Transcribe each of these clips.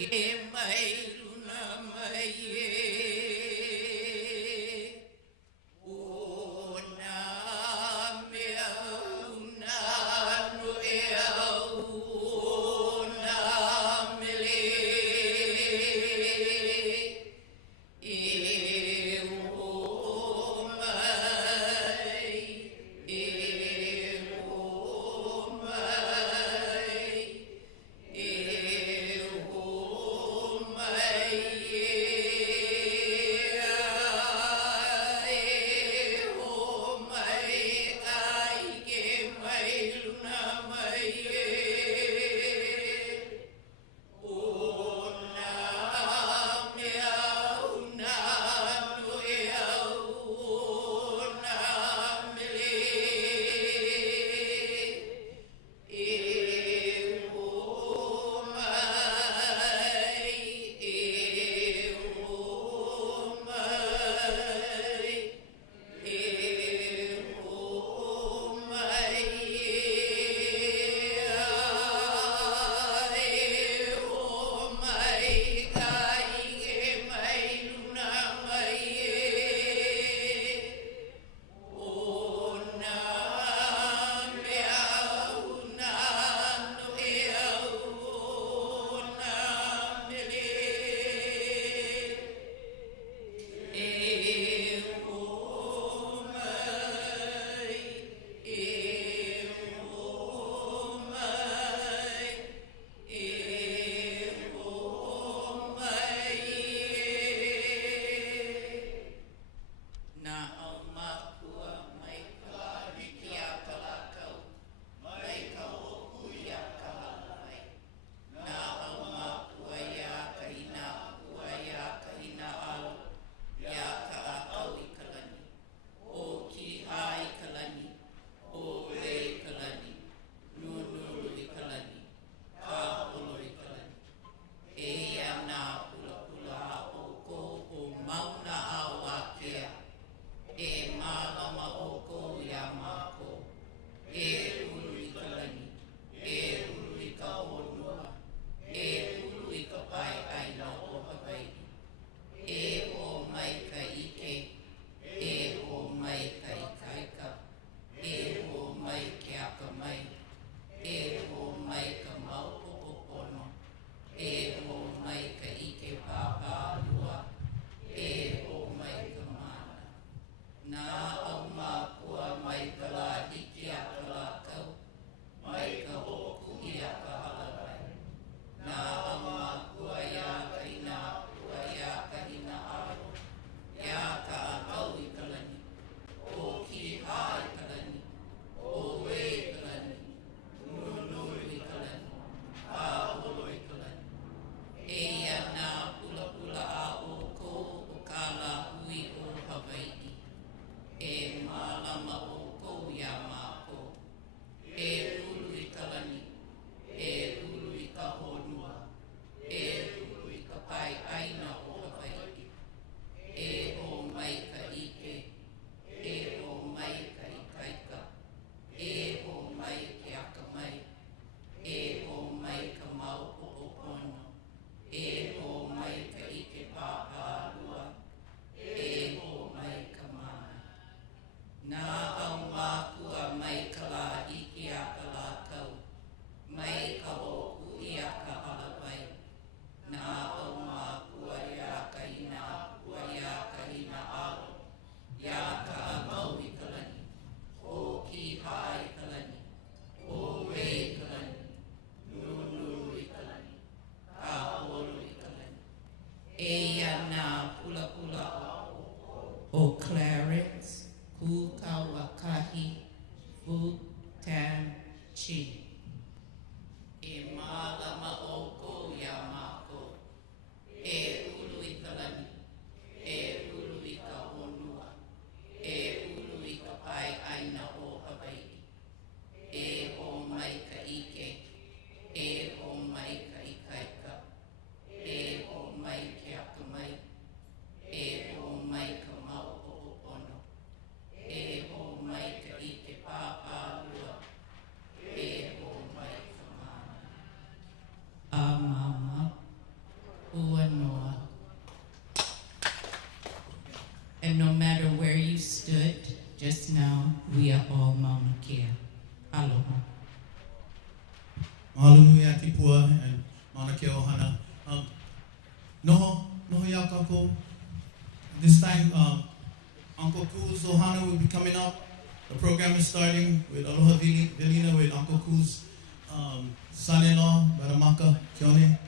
Mai Mahalo ya Pule and Mana ke ohana. Noho ya kako. This time, Uncle Ku's ohana will be coming up. The program is starting with Aloha Velina with Uncle Ku's son-in-law, Baramaka Kione.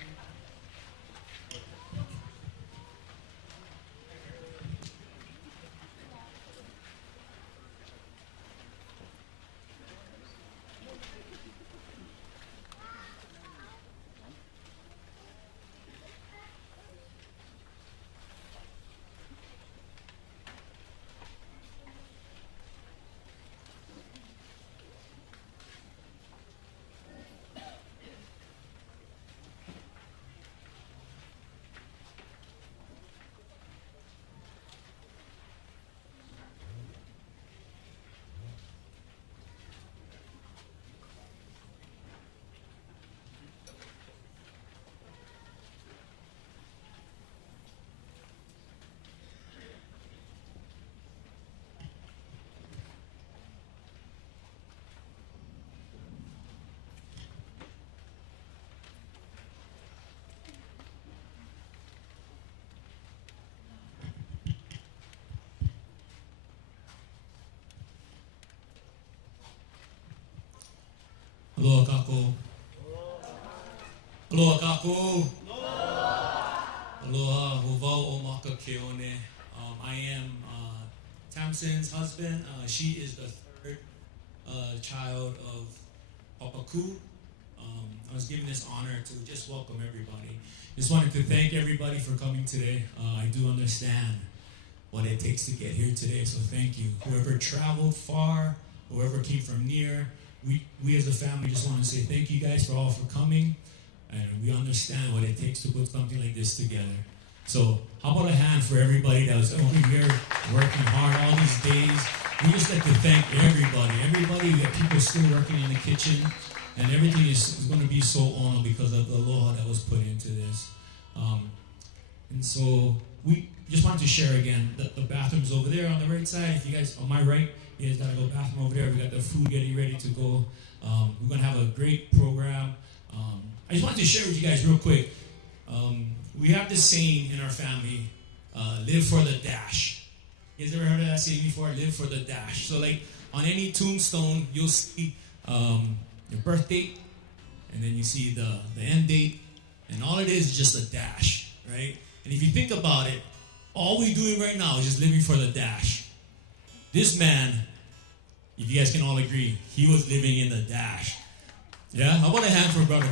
Aloha kako. Aloha kako. Aloha hovau o maka keone. I am Tamsin's husband. She is the third child of Papaku. I was given this honor to just welcome everybody. Just wanted to thank everybody for coming today. I do understand what it takes to get here today, so thank you. Whoever traveled far, whoever came from near, we as a family just want to say thank you guys for all for coming, and we understand what it takes to put something like this together. So how about a hand for everybody that was over here working hard all these days. We just like to thank everybody. We got people still working in the kitchen, and everything is going to be so honored because of the aloha that was put into this. And so we just wanted to share again that the bathroom's over there on the right side. If you guys on my right, you guys gotta go bathroom over there. We got the food getting ready to go. We're gonna have a great program. I just wanted to share with you guys real quick. We have this saying in our family, live for the dash. You guys ever heard of that saying before? Live for the dash. So like on any tombstone, you'll see your birth date, and then you see the end date, and all it is just a dash, right? And if you think about it, all we're doing right now is just living for the dash. This man, if you guys can all agree, he was living in the dash. Yeah? How about a hand for Brother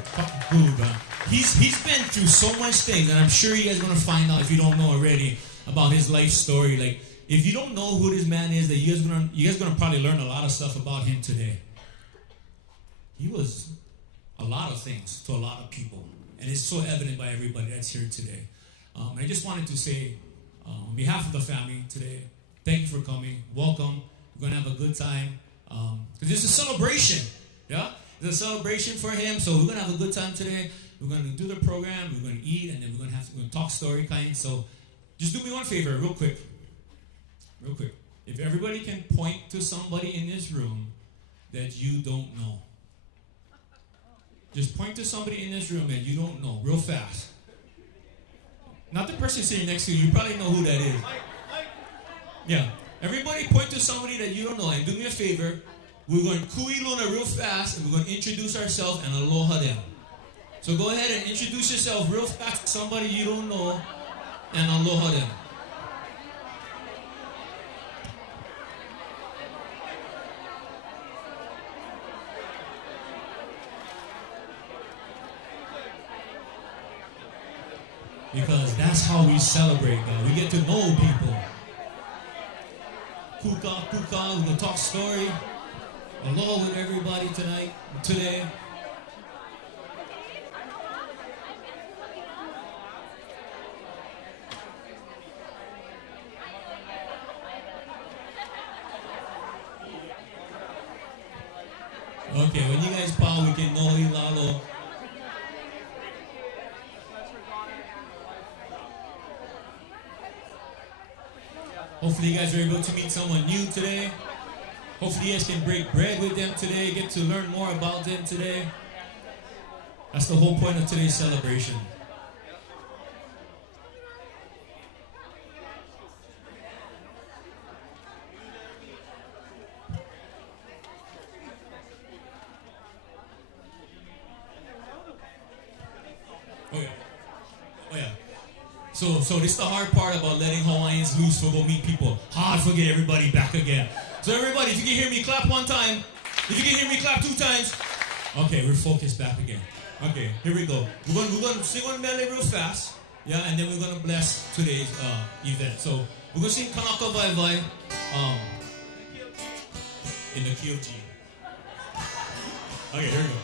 Pule? He's been through so much things, and I'm sure you guys are going to find out, if you don't know already, about his life story. Like, if you don't know who this man is, that you guys going to probably learn a lot of stuff about him today. He was a lot of things to a lot of people, and it's so evident by everybody that's here today. I just wanted to say, on behalf of the family today, thank you for coming. Welcome. We're going to have a good time. Because it's a celebration. Yeah? It's a celebration for him. So we're going to have a good time today. We're going to do the program. We're going to eat. And then we're going to talk story kind. So just do me one favor real quick. Real quick. If everybody can point to somebody in this room that you don't know. Just point to somebody in this room that you don't know real fast. Not the person sitting next to you. You probably know who that is. Yeah. Everybody point to somebody that you don't know. And do me a favor. We're going to kui luna real fast. And we're going to introduce ourselves and aloha them. So go ahead and introduce yourself real fast to somebody you don't know. And aloha them. Because that's how we celebrate, God. We get to know people. Kuka, we're going to talk story. Aloha with everybody today. Okay, when you guys power, we can know Hilalo. Hopefully you guys are able to meet someone new today. Hopefully you guys can break bread with them today, get to learn more about them today. That's the whole point of today's celebration. Oh yeah. So this is the hard part about letting Hawaiians loose for go meet people. Hard to get everybody back again. So everybody, if you can hear me, clap one time. If you can hear me, clap 2 times. Okay, we're focused back again. Okay, here we go. We're gonna sing on Mele real fast. Yeah, and then we're gonna bless today's event. So we're gonna sing Kanaka Vai Vai in the key of G. Okay, here we go.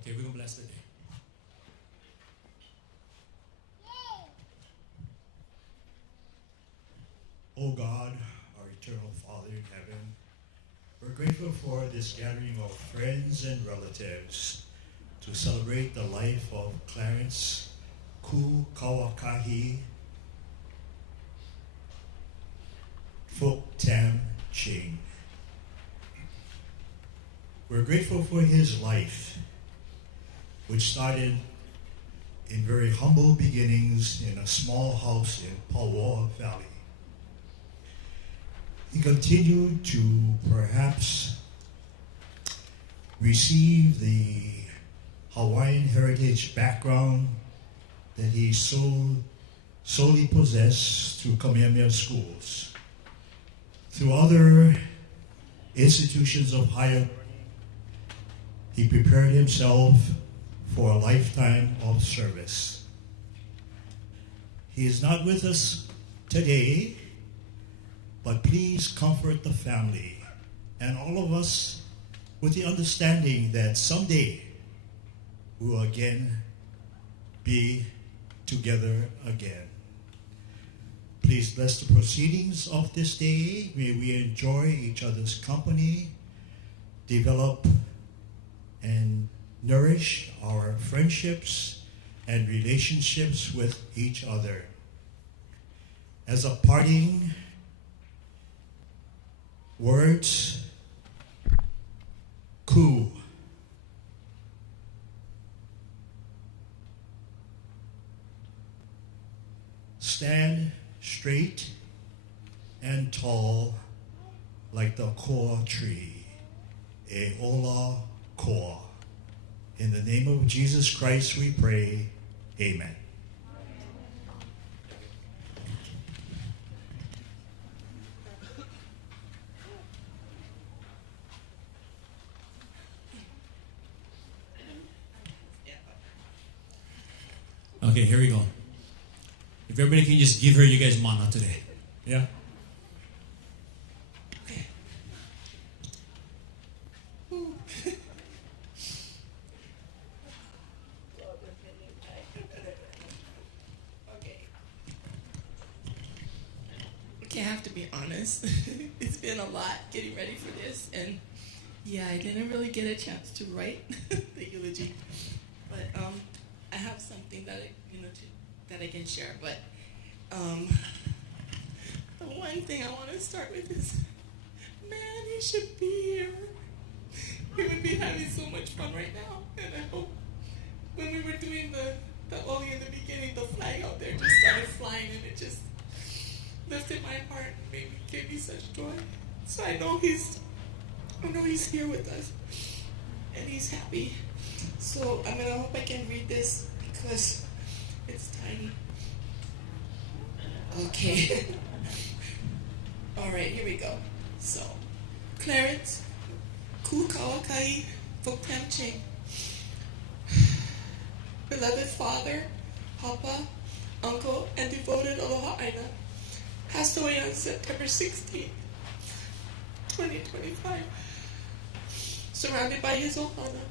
Okay, we're going to bless the day. O God, our eternal Father in heaven, we're grateful for this gathering of friends and relatives to celebrate the life of Clarence Ku Kawakahi Fook Ching. We're grateful for his life, which started in very humble beginnings in a small house in Pule Valley. He continued to perhaps receive the Hawaiian heritage background that he solely possessed through Kamehameha schools. Through other institutions of higher learning, he prepared himself for a lifetime of service. He is not with us today, but please comfort the family and all of us with the understanding that someday we will again be together again. Please bless the proceedings of this day. May we enjoy each other's company, develop and nourish our friendships and relationships with each other. As a parting words, ku. Stand straight and tall like the koa tree, e ola koa. In the name of Jesus Christ we pray, amen. Okay, here we go. If everybody can just give her you guys mana today. Yeah? Okay. Okay, I have to be honest. It's been a lot getting ready for this, and yeah, I didn't really get a chance to write the eulogy, but I have something that that I can share. But the one thing I want to start with is, man, he should be here. He would be having so much fun right now, and I hope when we were doing the only in the beginning, the flag out there just started flying, and it just lifted my heart and gave me such joy. So I know he's here with us, and he's happy. So I hope I can read this because it's tiny. Okay. All right, here we go. So, Clarence, ku kawakai Fook Ching. Beloved father, papa, uncle, and devoted aloha aina, passed away on September 16th, 2025. Surrounded by his ohana,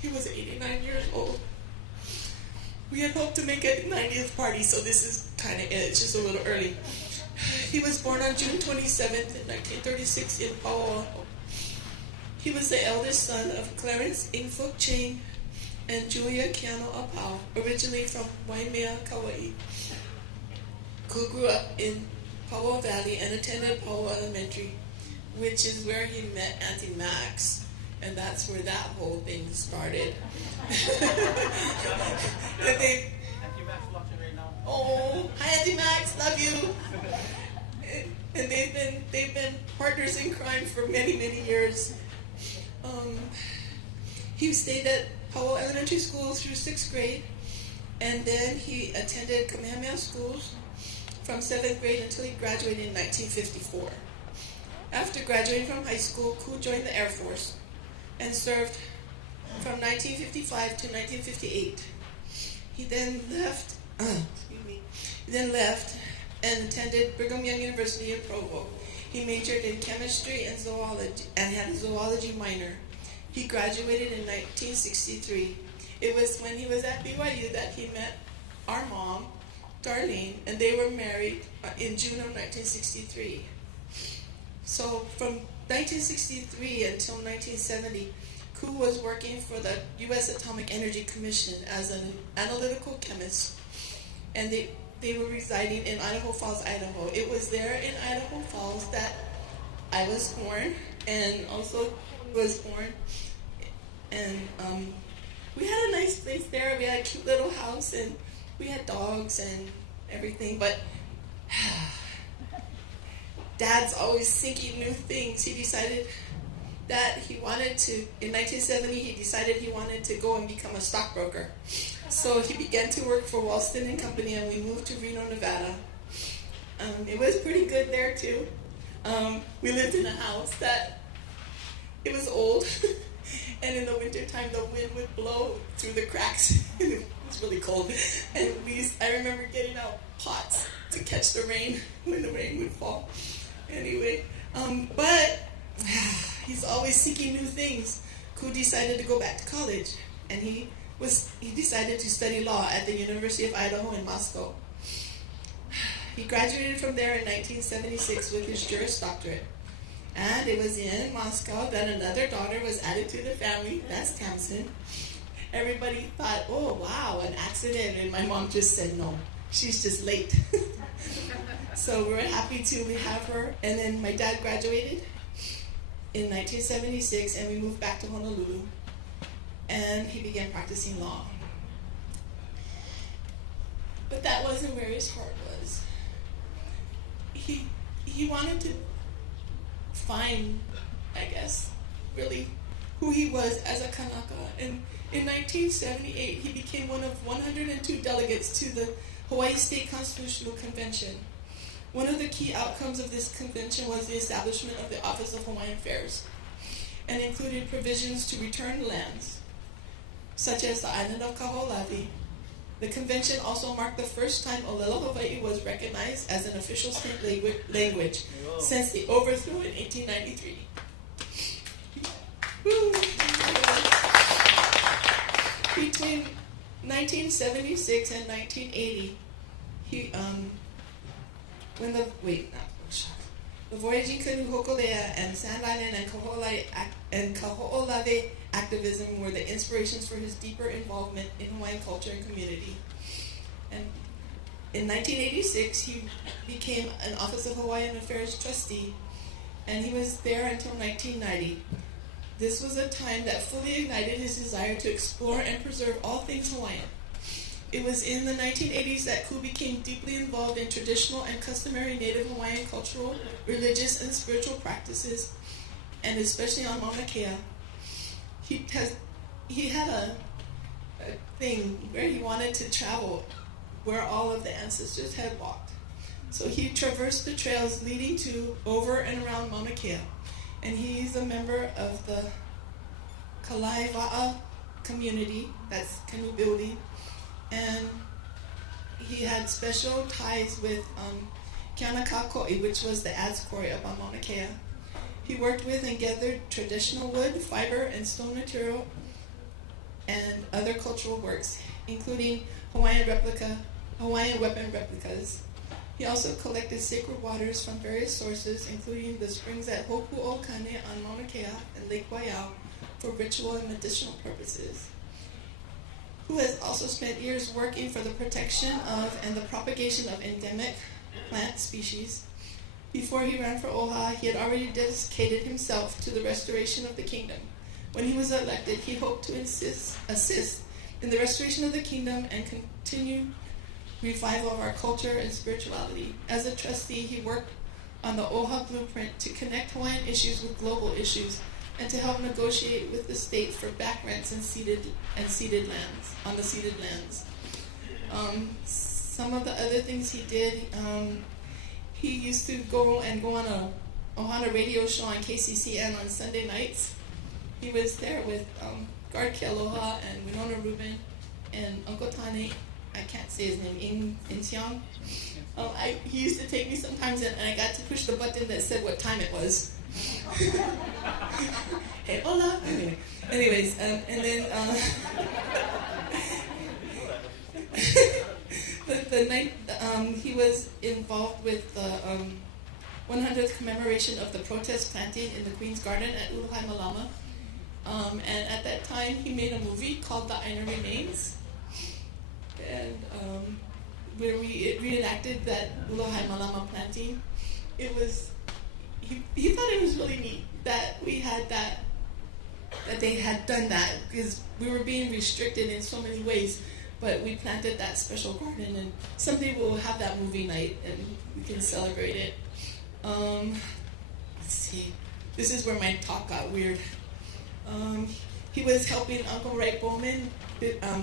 he was 89 years old. We had hoped to make a 90th party, so this is kind of it. It's just a little early. He was born on June 27th, 1936 in Pule. He was the eldest son of Clarence Fook Ching and Julia Keawalau, originally from Waimea, Kauai, who grew up in Pule Valley and attended Pule Elementary, which is where he met Auntie Max. And that's where that whole thing started. Auntie Max watching right now. Oh, hi Auntie Max, love you. And they've been partners in crime for many, many years. He stayed at Pule Elementary School through 6th grade, and then he attended Kamehameha schools from 7th grade until he graduated in 1954. After graduating from high school, Ku joined the Air Force and served from 1955 to 1958. He then left and attended Brigham Young University in Provo. He majored in chemistry and zoology and had a zoology minor. He graduated in 1963. It was when he was at BYU that he met our mom, Darlene, and they were married in June of 1963. So from 1963 until 1970, Ku was working for the U.S. Atomic Energy Commission as an analytical chemist, and they were residing in Idaho Falls, Idaho. It was there in Idaho Falls that I was born, and also was born. And we had a nice place there. We had a cute little house, and we had dogs and everything, but Dad's always thinking new things. He decided that he wanted to, in 1970, he decided he wanted to go and become a stockbroker. So he began to work for Walston and Company, and we moved to Reno, Nevada. It was pretty good there too. We lived in a house that, it was old, and in the wintertime the wind would blow through the cracks. It was really cold. And I remember getting out pots to catch the rain when the rain would fall. Anyway, but he's always seeking new things. Ku decided to go back to college, and he he decided to study law at the University of Idaho in Moscow. He graduated from there in 1976 with his Juris Doctorate. And it was in Moscow that another daughter was added to the family. That's Tamsin. Everybody thought, oh, wow, an accident. And my mom just said, no, she's just late. So we were happy to have her. And then my dad graduated in 1976, and we moved back to Honolulu. And he began practicing law. But that wasn't where his heart was. He wanted to find, I guess, really who he was as a Kanaka. And in 1978, he became one of 102 delegates to the Hawaii State Constitutional Convention. One of the key outcomes of this convention was the establishment of the Office of Hawaiian Affairs, and included provisions to return lands, such as the island of Kaho'olawe. The convention also marked the first time Olelo Hawaii was recognized as an official state language since the overthrow in 1893. Between 1976 and 1980, the Voyaging Canoe Hokulea and Sand Island and Kaho'olawe activism were the inspirations for his deeper involvement in Hawaiian culture and community. And in 1986, he became an Office of Hawaiian Affairs trustee, and he was there until 1990. This was a time that fully ignited his desire to explore and preserve all things Hawaiian. It was in the 1980s that Ku became deeply involved in traditional and customary Native Hawaiian cultural, religious, and spiritual practices, and especially on Mauna Kea. He had a thing where he wanted to travel where all of the ancestors had walked. So he traversed the trails leading to, over, and around Mauna Kea. And he's a member of the Kalaiwa'a community, that's canoe building. And he had special ties with Keaunakako'i, which was the adze quarry up on Mauna Kea. He worked with and gathered traditional wood, fiber, and stone material, and other cultural works, including Hawaiian weapon replicas. He also collected sacred waters from various sources, including the springs at Hopu'okane on Mauna Kea and Lake Waiau, for ritual and medicinal purposes. Who has also spent years working for the protection of and the propagation of endemic plant species. Before he ran for OHA, he had already dedicated himself to the restoration of the kingdom. When he was elected, he hoped to assist in the restoration of the kingdom and continue revival of our culture and spirituality. As a trustee, he worked on the OHA blueprint to connect Hawaiian issues with global issues and to help negotiate with the state for back rents and ceded lands, on the ceded lands. Some of the other things he did, he used to go on a Ohana radio show on KCCN on Sunday nights. He was there with Guard Kealoha and Winona Rubin and Uncle Tane. I can't say his name, In Siong. He used to take me sometimes, and I got to push the button that said what time it was. Hey, hola. Anyways, and then the night he was involved with the 100th commemoration of the protest planting in the Queen's Garden at Uluhai Malama. And at that time, he made a movie called The Aina Remains, and where we reenacted that Uluhai Malama planting. It was he thought it was really neat that we had that they had done that, because we were being restricted in so many ways, but we planted that special garden, and someday we'll have that movie night and we can celebrate it. Let's see, this is where my talk got weird. He was helping Uncle Ray Bowman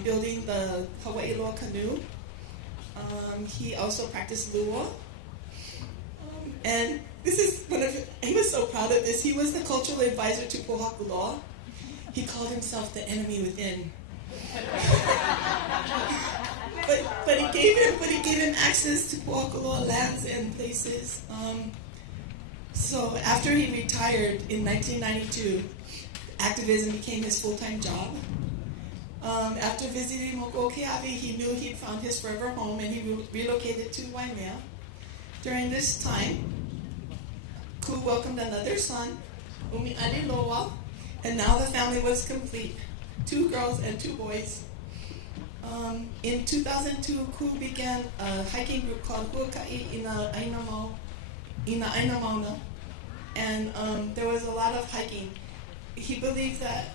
building the Hawaii Loa canoe. He also practiced lua. And this is he was so proud of this. He was the cultural advisor to Pohaku Loa. He called himself the enemy within. but he gave him access to Pohaku Loa lands and places. So after he retired in 1992, activism became his full-time job. After visiting Moku, he knew he'd found his forever home, and he relocated to Waimea. During this time, Ku welcomed another son, Umi'aliloa, and now the family was complete, 2 girls and 2 boys. In 2002, Ku began a hiking group called Huakai Ina Ainamauna, and there was a lot of hiking. He believed that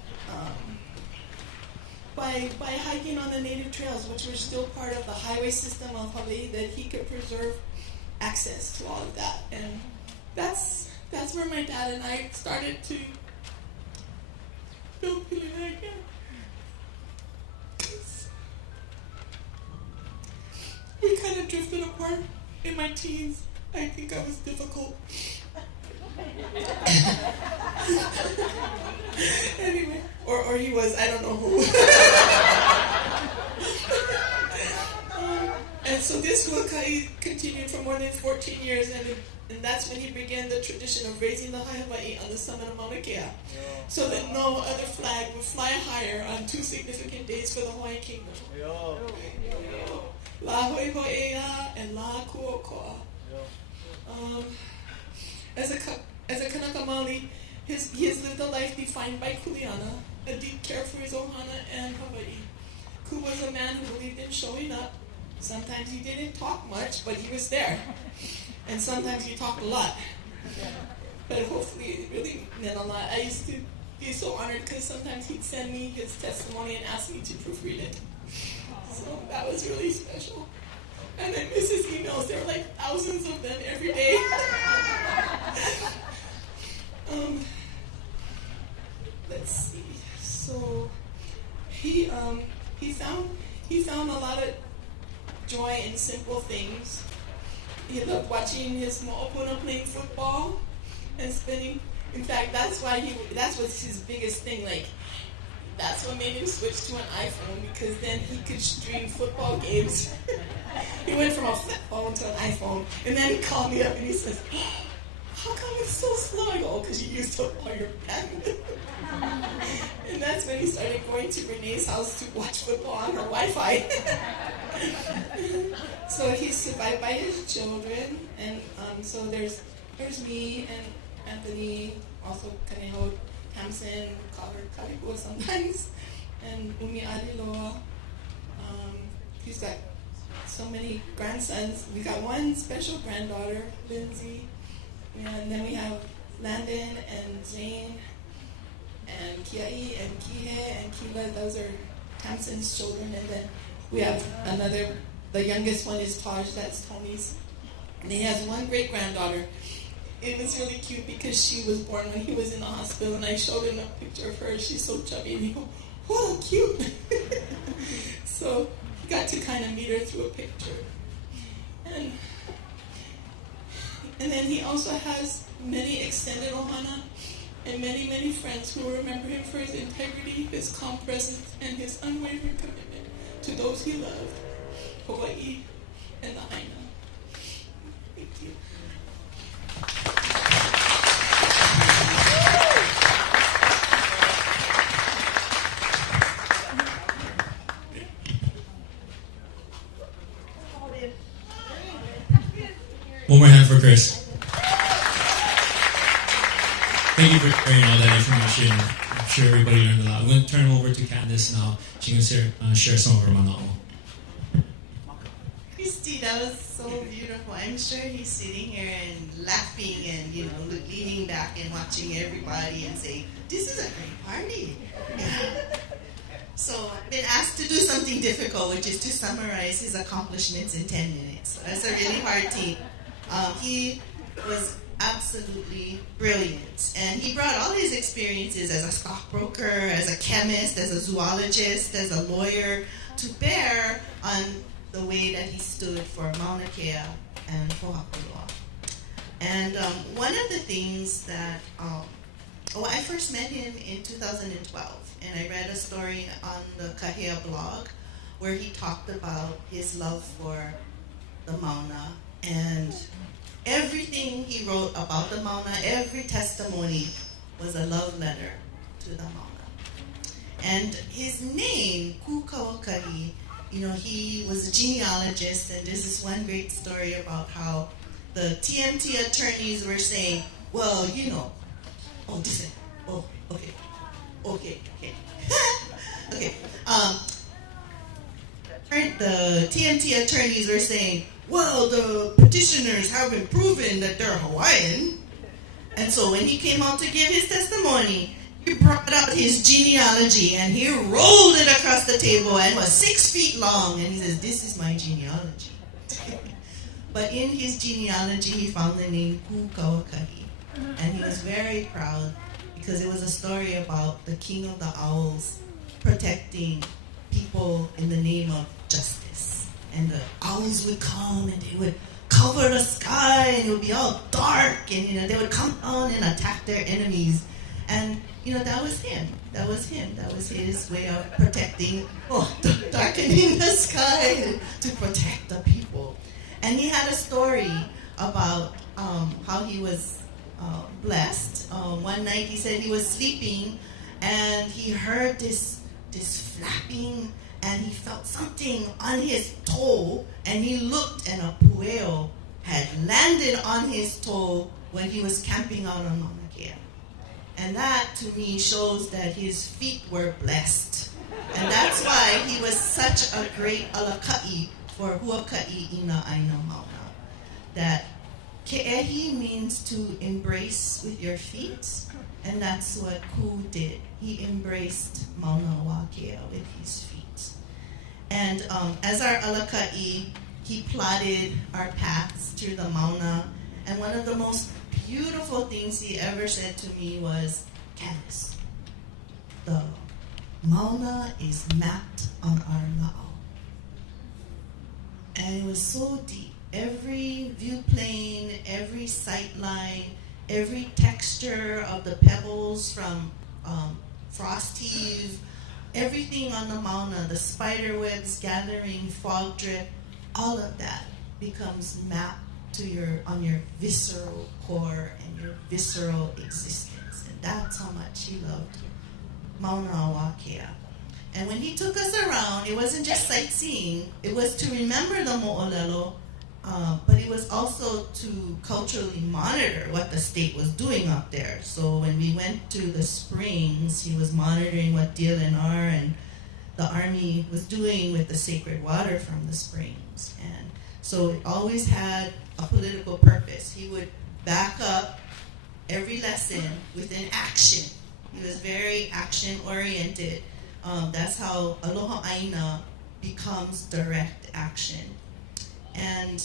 by hiking on the native trails, which were still part of the highway system of Hawaii, that he could preserve access to all of that. And that's where my dad and I started to build Pule again. We kind of drifted apart in my teens. I think I was difficult. Anyway, or he was, I don't know who. And so this huakai continued for more than 14 years, and that's when he began the tradition of raising the Hawaii on the summit of Mauna Kea, so that no other flag would fly higher on 2 significant days for the Hawaiian Kingdom. La Hoihoea and La Kuokoa. As a Kanaka Maoli, he has lived a life defined by kuleana, a deep care for his ohana and Hawaii. Ku was a man who believed in showing up. Sometimes he didn't talk much, but he was there. And sometimes he talked a lot. But hopefully it really meant a lot. I used to be so honored because sometimes he'd send me his testimony and ask me to proofread it. So that was really special. And I miss his emails. There were like thousands of them every day. Let's see. So he found a lot of joy in simple things. He loved watching his mo'opuna playing football and spending. In fact, that's what's his biggest thing. Like, that's what made him switch to an iPhone, because then he could stream football games. He went from a flip phone to an iPhone, and then he called me up and he says, "How come it's so slow?" I go, "Because you used up all your bandwidth." And that's when he started going to Renee's house to watch football on her Wi-Fi. So he's survived by his children, and so there's me and Anthony, also Kaneho, Tamsin, call her Kahipua sometimes, and Umi'aliloa. He's got so many grandsons. We got one special granddaughter, Lindsay, and then we have Landon and Zane and Kiai and Kihe and Kiva. Those are Tamsin's children. And then we have another, the youngest one is Taj, that's Tony's. And he has one great granddaughter. It was really cute because she was born when he was in the hospital, and I showed him a picture of her. She's so chubby, and he goes, "Oh, cute." So he got to kind of meet her through a picture. And then he also has many extended ohana and many, many friends who remember him for his integrity, his calm presence, and his unwavering commitment to those he loved, Hawaii and the Aina. Thank you. One more hand for Chris. Thank you for sharing all that information. I'm sure everybody learned a lot. I'm going to turn it over to Candace now. She can share some of her mana'o. Christy, that was so beautiful. I'm sure he's sitting here and laughing and, leaning back and watching everybody and saying, "This is a great party." So I've been asked to do something difficult, which is to summarize his accomplishments in 10 minutes. So that's a really hard thing. He was absolutely brilliant, and he brought all his experiences as a stockbroker, as a chemist, as a zoologist, as a lawyer to bear on the way that he stood for Mauna Kea and Hālawa. And one of the things that, I first met him in 2012, and I read a story on the Kahea blog where he talked about his love for the Mauna, and everything he wrote about the Mauna, every testimony was a love letter to the Mauna. And his name, Kukawakahi, he was a genealogist, and there's this one great story about how the TMT attorneys were saying, well, okay. Okay. The TMT attorneys were saying, well, the petitioners haven't proven that they're Hawaiian. And so when he came out to give his testimony, he brought out his genealogy and he rolled it across the table and was 6 feet long. And he says, this is my genealogy. But in his genealogy, he found the name Kukawakahi. And he was very proud because it was a story about the king of the owls protecting people in the name of justice. And the owls would come and they would cover the sky and it would be all dark and they would come down and attack their enemies. And that was him. That was his way of protecting, darkening the sky to protect the people. And he had a story about how he was blessed. One night he said he was sleeping and he heard this flapping and he felt something on his toe and he looked and a Pule had landed on his toe when he was camping out on Mauna Kea. And that to me shows that his feet were blessed. And that's why he was such a great alakai for Huaka'i Ina Aina Mauna. That Ke'ehi means to embrace with your feet, and that's what Ku did. He embraced Mauna Wakea with his feet. And as our alakai, he plotted our paths through the Mauna. And one of the most beautiful things he ever said to me was, Candace, the Mauna is mapped on our la'au. And it was so deep. Every view plane, every sight line, every texture of the pebbles from frost heave, everything on the Mauna, the spider webs gathering, fog drip, all of that becomes mapped on your visceral core and your visceral existence. And that's how much he loved Mauna Wakea. And when he took us around, it wasn't just sightseeing, it was to remember the mo'olelo, but it was also to culturally monitor what the state was doing up there. So when we went to the springs, he was monitoring what DLNR and the Army was doing with the sacred water from the springs. And so it always had a political purpose. He would back up every lesson with an action. He was very action-oriented. That's how Aloha Aina becomes direct action. And,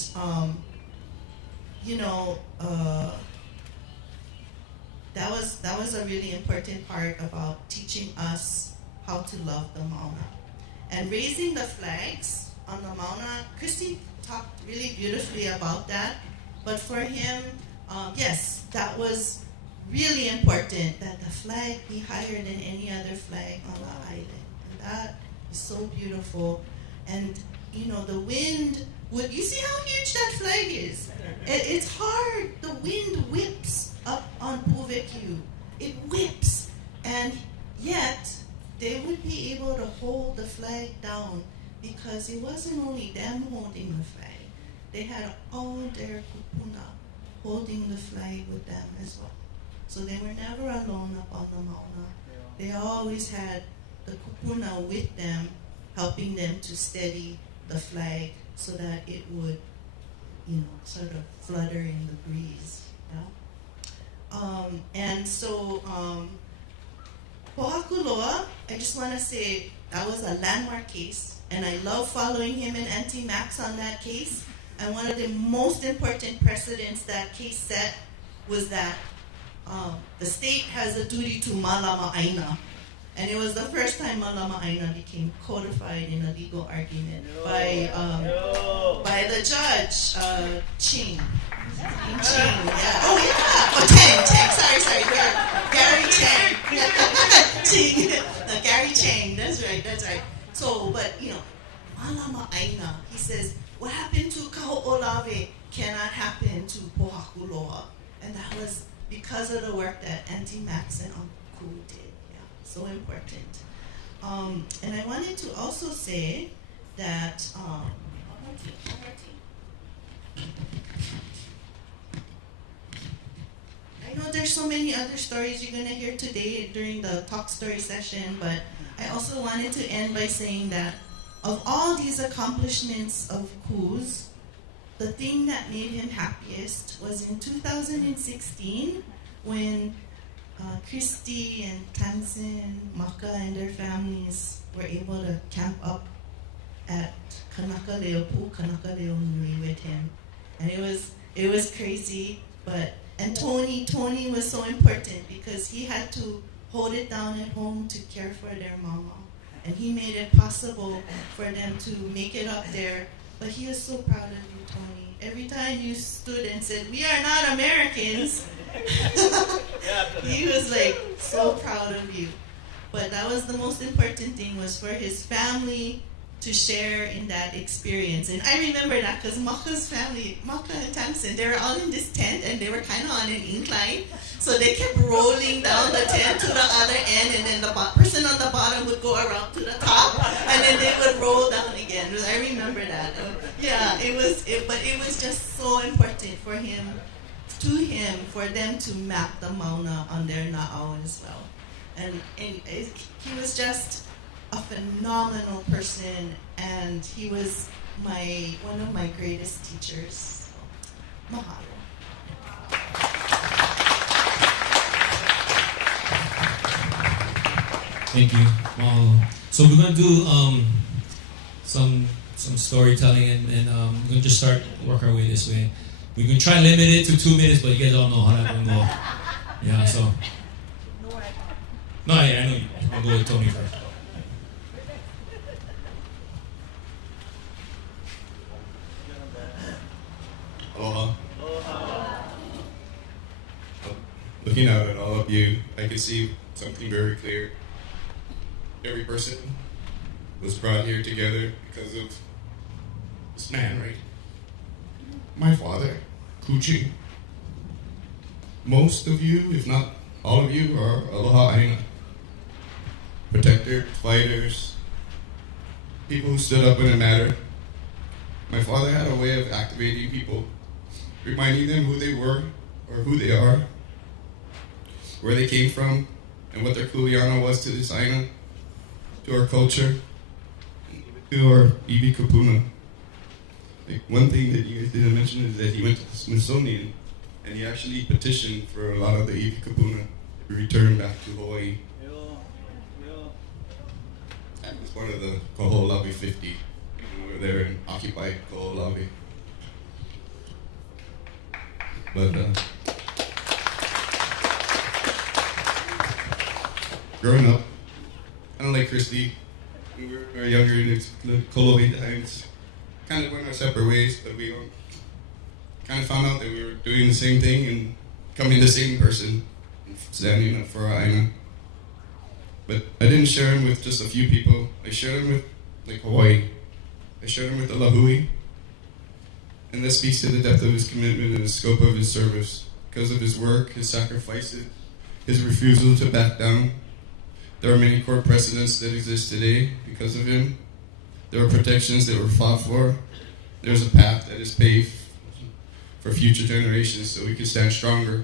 that was a really important part about teaching us how to love the Mauna. And raising the flags on the Mauna, Christy talked really beautifully about that. But for him, yes, that was really important, that the flag be higher than any other flag on the island. And that is so beautiful. And, the wind you see how huge that flag is? It's hard. The wind whips up on Puvekiu. It whips. And yet, they would be able to hold the flag down because it wasn't only them holding the flag. They had all their kupuna holding the flag with them as well. So they were never alone up on the Mauna. They always had the kupuna with them, helping them to steady the flag so that it would, sort of flutter in the breeze. Yeah? And so, Pohakuloa, I just want to say that was a landmark case, and I love following him and Auntie Max on that case. And one of the most important precedents that case set was that the state has a duty to malama aina. And it was the first time malama aina became codified in a legal argument by the judge, Ching. Ching, yeah. Oh, yeah. Oh, Chang. Sorry. Gary Chang. Ching. No, Gary Chang. That's right. So, but, malama aina, he says, what happened to Kaho'olawe cannot happen to Pohakuloa. And that was because of the work that Auntie Max and Uncle did. Yeah, so important. And I wanted to also say that I know there's so many other stories you're going to hear today during the talk story session, but I also wanted to end by saying that of all these accomplishments of Ku's, the thing that made him happiest was in 2016 when Christy and Tamsin, Maka, and their families were able to camp up at Kanakaleo Nui with him. And it was crazy, and Tony was so important because he had to hold it down at home to care for their mama. And he made it possible for them to make it up there. But he was so proud of you, Tony. Every time you stood and said, "We are not Americans," he was like so proud of you. But that was the most important thing, was for his family to share in that experience. And I remember that because Maka's family, Maka and Tamsin, they were all in this tent and they were kind of on an incline. So they kept rolling down the tent to the other end, and then the person on the bottom would go around to the top, and then they would roll down again. I remember that. But it was just so important for for them to map the mauna on their na'au as well. And he was just a phenomenal person, and he was one of my greatest teachers. So, mahalo. Thank you. So we're gonna do some storytelling, and we're gonna just work our way this way. We can try limit it to 2 minutes, but you guys all know how that will go. Yeah. So. No, I know you. I'll go with Tony first. Aloha. Looking out at all of you, I can see something very clear. Every person was brought here together because of this man, right? My father, Ching. Most of you, if not all of you, are aloha aina. Protectors, fighters, people who stood up when it mattered. My father had a way of activating people, reminding them who they were or who they are, where they came from, and what their kuleana was to this aina, to our culture, to our iwi kupuna. Like, one thing that you guys didn't mention is that he went to the Smithsonian and he actually petitioned for a lot of the iwi kupuna to be returned back to Hawaii. That was one of the Koho'olawe 50. We were there and occupied Koho'olawe. But growing up, kind of like Christy, when we were younger in the Kolohe times, kind of went our separate ways, but we kind of found out that we were doing the same thing and becoming the same person, standing up for our aina. But I didn't share him with just a few people. I shared him with, like, Hawaii. I shared him with the Lahui. And that speaks to the depth of his commitment and the scope of his service. Because of his work, his sacrifices, his refusal to back down. There are many court precedents that exist today because of him. There are protections that were fought for. There's a path that is paved for future generations so we can stand stronger,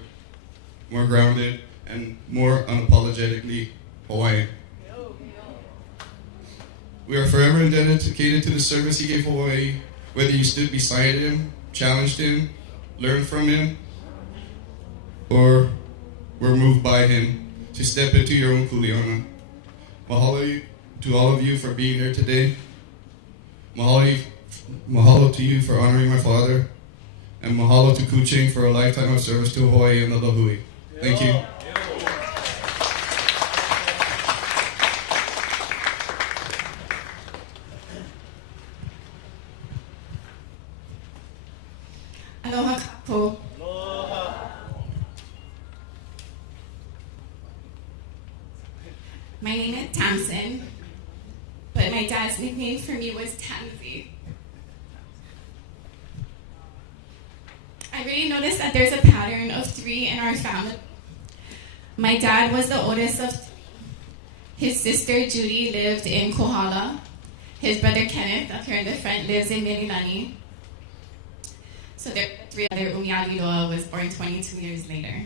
more grounded, and more unapologetically Hawaiian. We are forever dedicated to the service he gave Hawaii, whether you stood beside him, challenged him, learned from him, or were moved by him to step into your own kuleana. Mahalo to all of you for being here today. Mahalo to you for honoring my father. And mahalo to Ching for a lifetime of service to Hawaii and the Lahui. Thank you. Aloha kapo. My name is Tamsin, but my dad's nickname for me was Tamsi. I really noticed that there's a pattern of 3 in our family. My dad was the oldest of 3. His sister Judy lived in Kohala. His brother Kenneth, up here in the front, lives in Mililani. So their three other uloa was born 22 years later.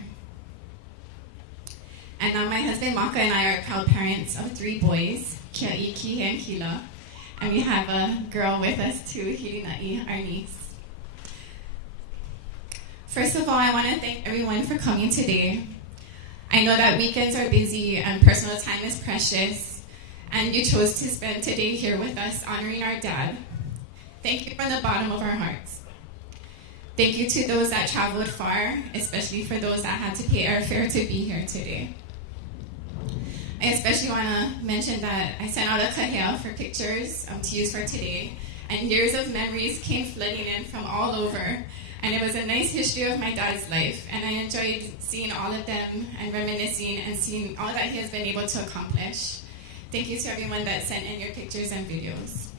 And now my husband Maka and I are proud parents of 3 boys, Kiai, Kihe, and Kila. And we have a girl with us too, Hilinai, our niece. First of all, I want to thank everyone for coming today. I know that weekends are busy and personal time is precious, and you chose to spend today here with us honoring our dad. Thank you from the bottom of our hearts. Thank you to those that traveled far, especially for those that had to pay airfare to be here today. I especially want to mention that I sent out a kahea for pictures to use for today, and years of memories came flooding in from all over, and it was a nice history of my dad's life, and I enjoyed seeing all of them and reminiscing and seeing all that he has been able to accomplish. Thank you to everyone that sent in your pictures and videos.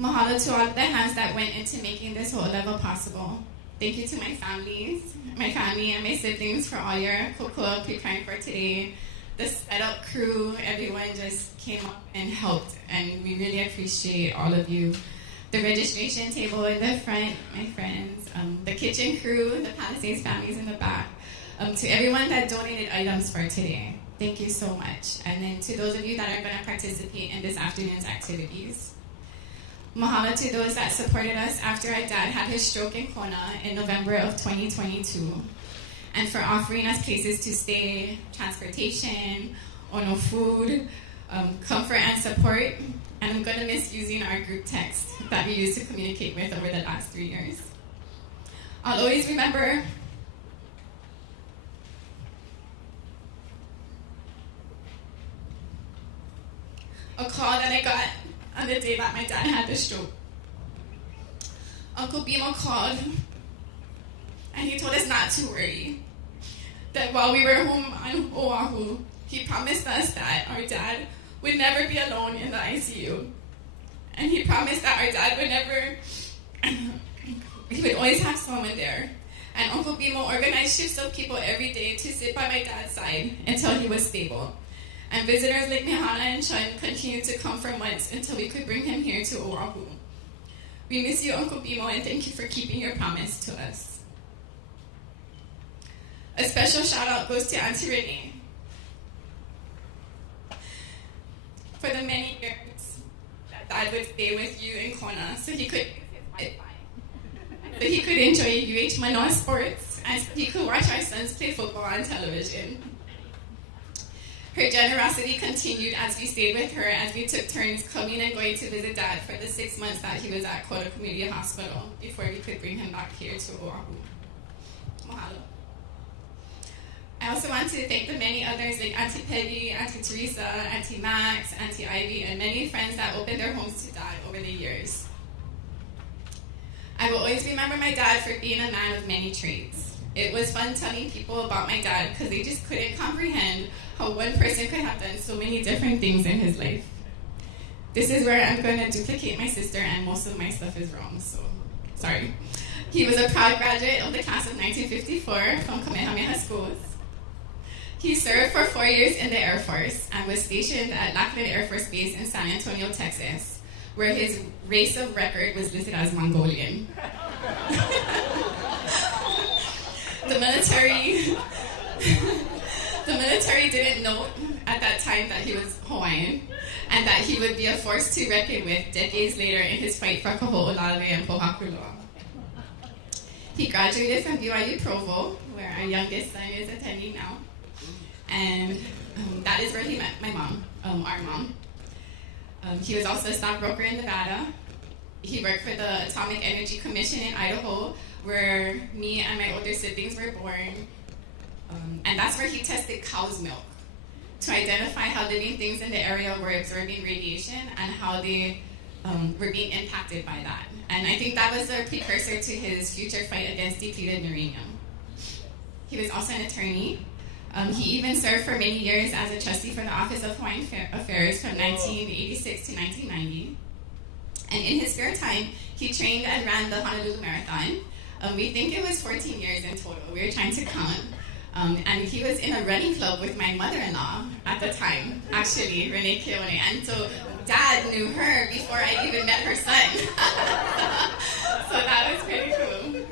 Mahalo to all of the hands that went into making this whole level possible. Thank you to my family and my siblings for all your kokua preparing for today. The setup crew, everyone just came up and helped, and we really appreciate all of you. The registration table in the front, my friends, the kitchen crew, the Palisades families in the back, to everyone that donated items for today. Thank you so much. And then to those of you that are going to participate in this afternoon's activities. Mahalo to those that supported us after our dad had his stroke in Kona in November of 2022. And for offering us places to stay, transportation, ono food, comfort and support. And I'm going to miss using our group text that we used to communicate with over the last 3 years. I'll always remember a call that I got on the day that my dad had the stroke. Uncle Bimo called, and he told us not to worry. That while we were home on Oahu, he promised us that our dad would never be alone in the ICU. And he promised that our dad would never, he would always have someone there. And Uncle Bimo organized shifts of people every day to sit by my dad's side until he was stable. And visitors like Mihana and Chun continued to come for months until we could bring him here to Oahu. We miss you, Uncle Bimo, and thank you for keeping your promise to us. A special shout out goes to Auntie Renee. For the many years that Dad would stay with you in Kona so he could enjoy UH Manoa sports and he could watch our sons play football on television. Her generosity continued as we stayed with her as we took turns coming and going to visit Dad for the 6 months that he was at Kona Community Hospital before we could bring him back here to Oahu. Mahalo. I also want to thank the many others like Auntie Peggy, Auntie Teresa, Auntie Max, Auntie Ivy, and many friends that opened their homes to Dad over the years. I will always remember my dad for being a man of many traits. It was fun telling people about my dad because they just couldn't comprehend how one person could have done so many different things in his life. This is where I'm going to duplicate my sister and most of my stuff is wrong, so sorry. He was a proud graduate of the class of 1954 from Kamehameha schools. He served for 4 years in the Air Force and was stationed at Lackland Air Force Base in San Antonio, Texas, where his race of record was listed as Mongolian. The military didn't know at that time that he was Hawaiian and that he would be a force to reckon with decades later in his fight for Kaho'olale and Pohakuloa. He graduated from BYU Provo, where our youngest son is attending now. And that is where he met my mom, our mom. He was also a stockbroker in Nevada. He worked for the Atomic Energy Commission in Idaho, where me and my older siblings were born. And that's where he tested cow's milk to identify how living things in the area were absorbing radiation and how they were being impacted by that. And I think that was a precursor to his future fight against depleted uranium. He was also an attorney. He even served for many years as a trustee for the Office of Hawaiian Affairs from 1986 to 1990. And in his spare time, he trained and ran the Honolulu Marathon. We think it was 14 years in total. We were trying to count. And he was in a running club with my mother-in-law at the time, actually, Renee Keone. And so Dad knew her before I even met her son. So that was pretty cool.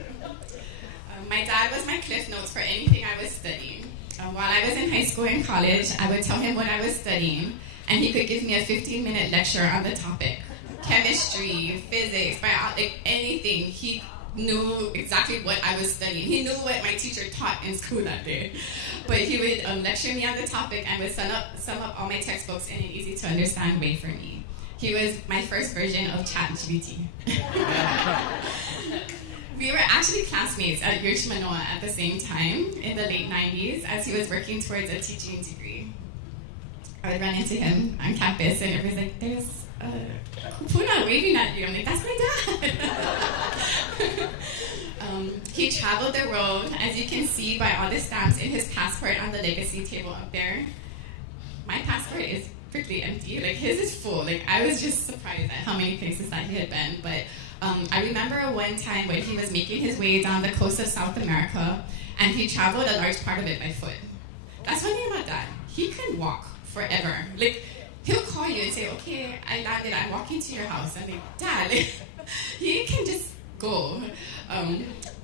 My dad was my cliff notes for anything I was studying. While I was in high school and college, I would tell him what I was studying, and he could give me a 15-minute lecture on the topic. Chemistry, physics, biology, like anything. He knew exactly what I was studying. He knew what my teacher taught in school that day. But he would lecture me on the topic and would sum up all my textbooks in an easy-to-understand way for me. He was my first version of ChatGPT. We were actually classmates at UH Manoa at the same time in the late 90s as he was working towards a teaching degree. I would run into him on campus and everybody's like, there's Ahupua waving at you. I'm like, that's my dad. He traveled the world, as you can see by all the stamps in his passport on the legacy table up there. My passport is pretty empty. Like, his is full. Like, I was just surprised at how many places that he had been. But I remember one time when he was making his way down the coast of South America, and he traveled a large part of it by foot. That's one thing about Dad. He can walk forever. Like, he'll call you and say, okay, I landed, I'm walking to your house. I'm like, Dad, he can just go.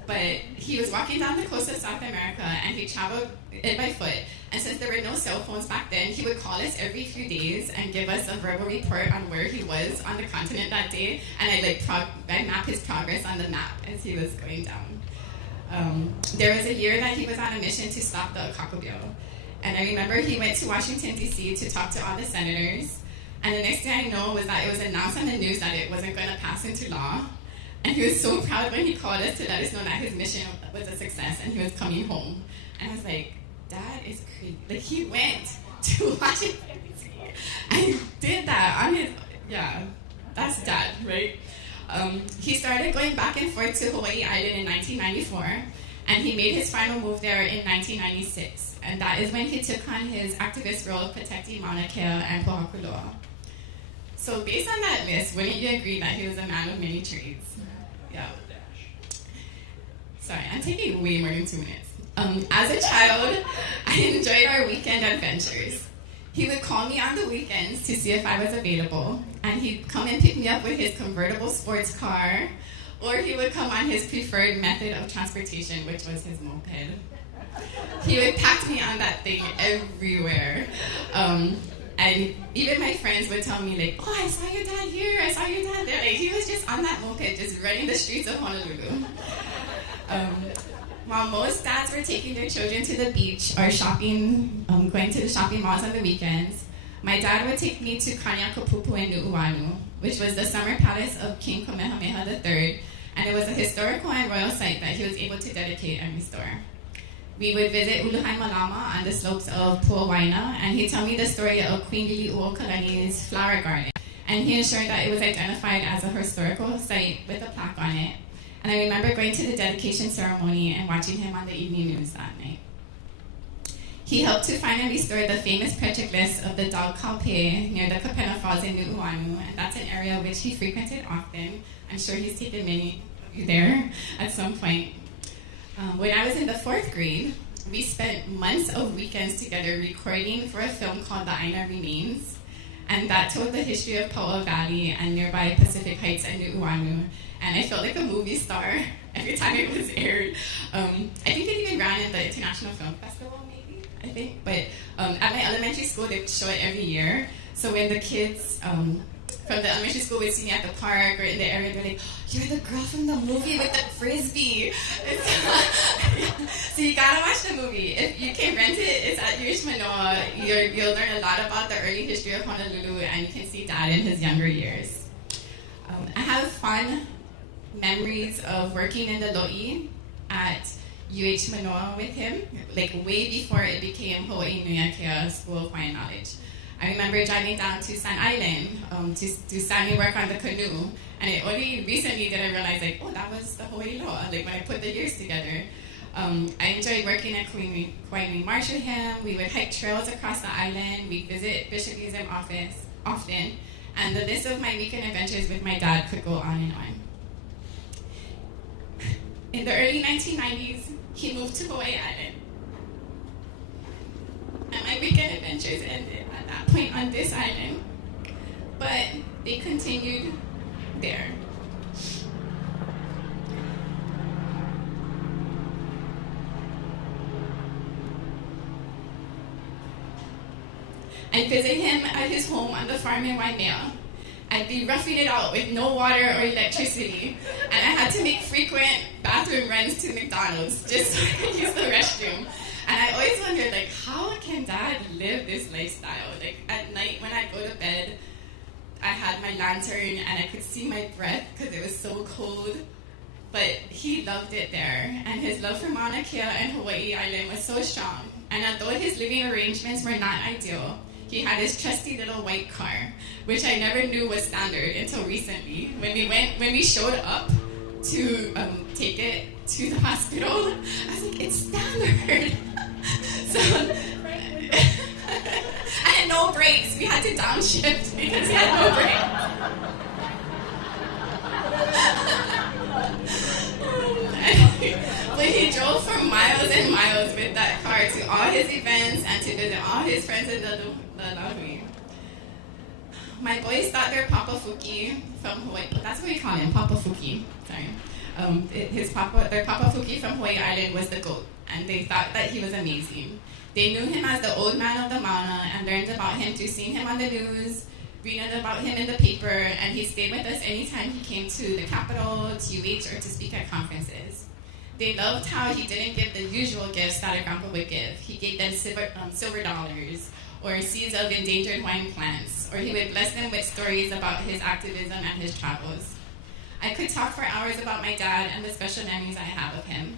But he was walking down the coast of South America, and he traveled it by foot. And since there were no cell phones back then, he would call us every few days and give us a verbal report on where he was on the continent that day. And I'd map his progress on the map as he was going down. There was a year that he was on a mission to stop the Akaka Bill. And I remember he went to Washington, D.C. to talk to all the senators. And the next thing I know was that it was announced on the news that it wasn't going to pass into law. And he was so proud when he called us to let us know that his mission was a success and he was coming home. And I was like, Dad is crazy. Like, he went to Washington, D.C. and did that on his, that's Dad, right? He started going back and forth to Hawaii Island in 1994, and he made his final move there in 1996. And that is when he took on his activist role of protecting Mauna Kea and Pohakuloa. So based on that list, wouldn't you agree that he was a man of many trades? Yeah. Sorry, I'm taking way more than 2 minutes. As a child, I enjoyed our weekend adventures. He would call me on the weekends to see if I was available, and he'd come and pick me up with his convertible sports car, or he would come on his preferred method of transportation, which was his moped. He would pack me on that thing everywhere. And even my friends would tell me, like, oh, I saw your dad here, I saw your dad there. Like, he was just on that moped, just running the streets of Honolulu. While most dads were taking their children to the beach or shopping, going to the shopping malls on the weekends, my dad would take me to Kaniakapupu in Nu'uanu, which was the summer palace of King Kamehameha III, and it was a historical and royal site that he was able to dedicate and restore. We would visit Uluhai Malama on the slopes of Pule, and he'd tell me the story of Queen Liliuokalani's flower garden, and he ensured that it was identified as a historical site with a plaque on it. And I remember going to the dedication ceremony and watching him on the evening news that night. He helped to find and restore the famous petroglyphs of the Dog Kaupe near the Kapena Falls in Nu'uanu, and that's an area which he frequented often. I'm sure he's taken many of you there at some point. When I was in the 4th grade, we spent months of weekends together recording for a film called The Aina Remains, and that told the history of Paoa Valley and nearby Pacific Heights and Nu'uanu. And I felt like a movie star every time it was aired. I think it even ran in the International Film Festival, maybe, I think. But at my elementary school, they would show it every year. So when the kids from the elementary school would see me at the park or in the area, they're like, you're the girl from the movie with the frisbee. So you gotta watch the movie. If you can rent it, it's at UH Manoa. You'll learn a lot about the early history of Honolulu, and you can see Dad in his younger years. I have fun memories of working in the lo'i at UH Manoa with him, like way before it became Hawaii Nui Akea School of Hawaiian Knowledge. I remember driving down to San Island to do Sami work on the canoe, and it only recently did I realize, like, oh, that was the Hawaii loa, like when I put the years together. I enjoyed working at Kauai Marsh with him. We would hike trails across the island. We'd visit Bishop Museum office often, and the list of my weekend adventures with my dad could go on and on. In the early 1990s, he moved to Hawaii Island. my weekend adventures ended at that point on this island, but they continued there. I'd visit him at his home on the farm in Waimea. I'd be roughing it out with no water or electricity, and I had to make frequent bathroom runs to McDonald's just so I could use the restroom. And I always wondered, like, how can Dad live this lifestyle? Like, at night when I'd go to bed, I had my lantern and I could see my breath because it was so cold. But he loved it there, and his love for Mauna Kea and Hawaii Island was so strong. And although his living arrangements were not ideal, he had his trusty little white car, which I never knew was standard until recently. When we showed up to take it to the hospital, I was like, it's standard. So, and no brakes. We had to downshift because he had no brakes. But he drove for miles and miles with that car to all his events and to visit all his friends in the Lahui. My boys thought their Papa Fuki from Hawaii, that's what we call him, Papa Fuki, sorry. Their Papa Fuki from Hawaii Island was the GOAT, and they thought that he was amazing. They knew him as the old man of the Mauna and learned about him through seeing him on the news, reading about him in the paper, and he stayed with us anytime he came to the Capitol, to UH, or to speak at conferences. They loved how he didn't give the usual gifts that a grandpa would give. He gave them silver dollars, or seeds of endangered wine plants, or he would bless them with stories about his activism and his travels. I could talk for hours about my dad and the special memories I have of him.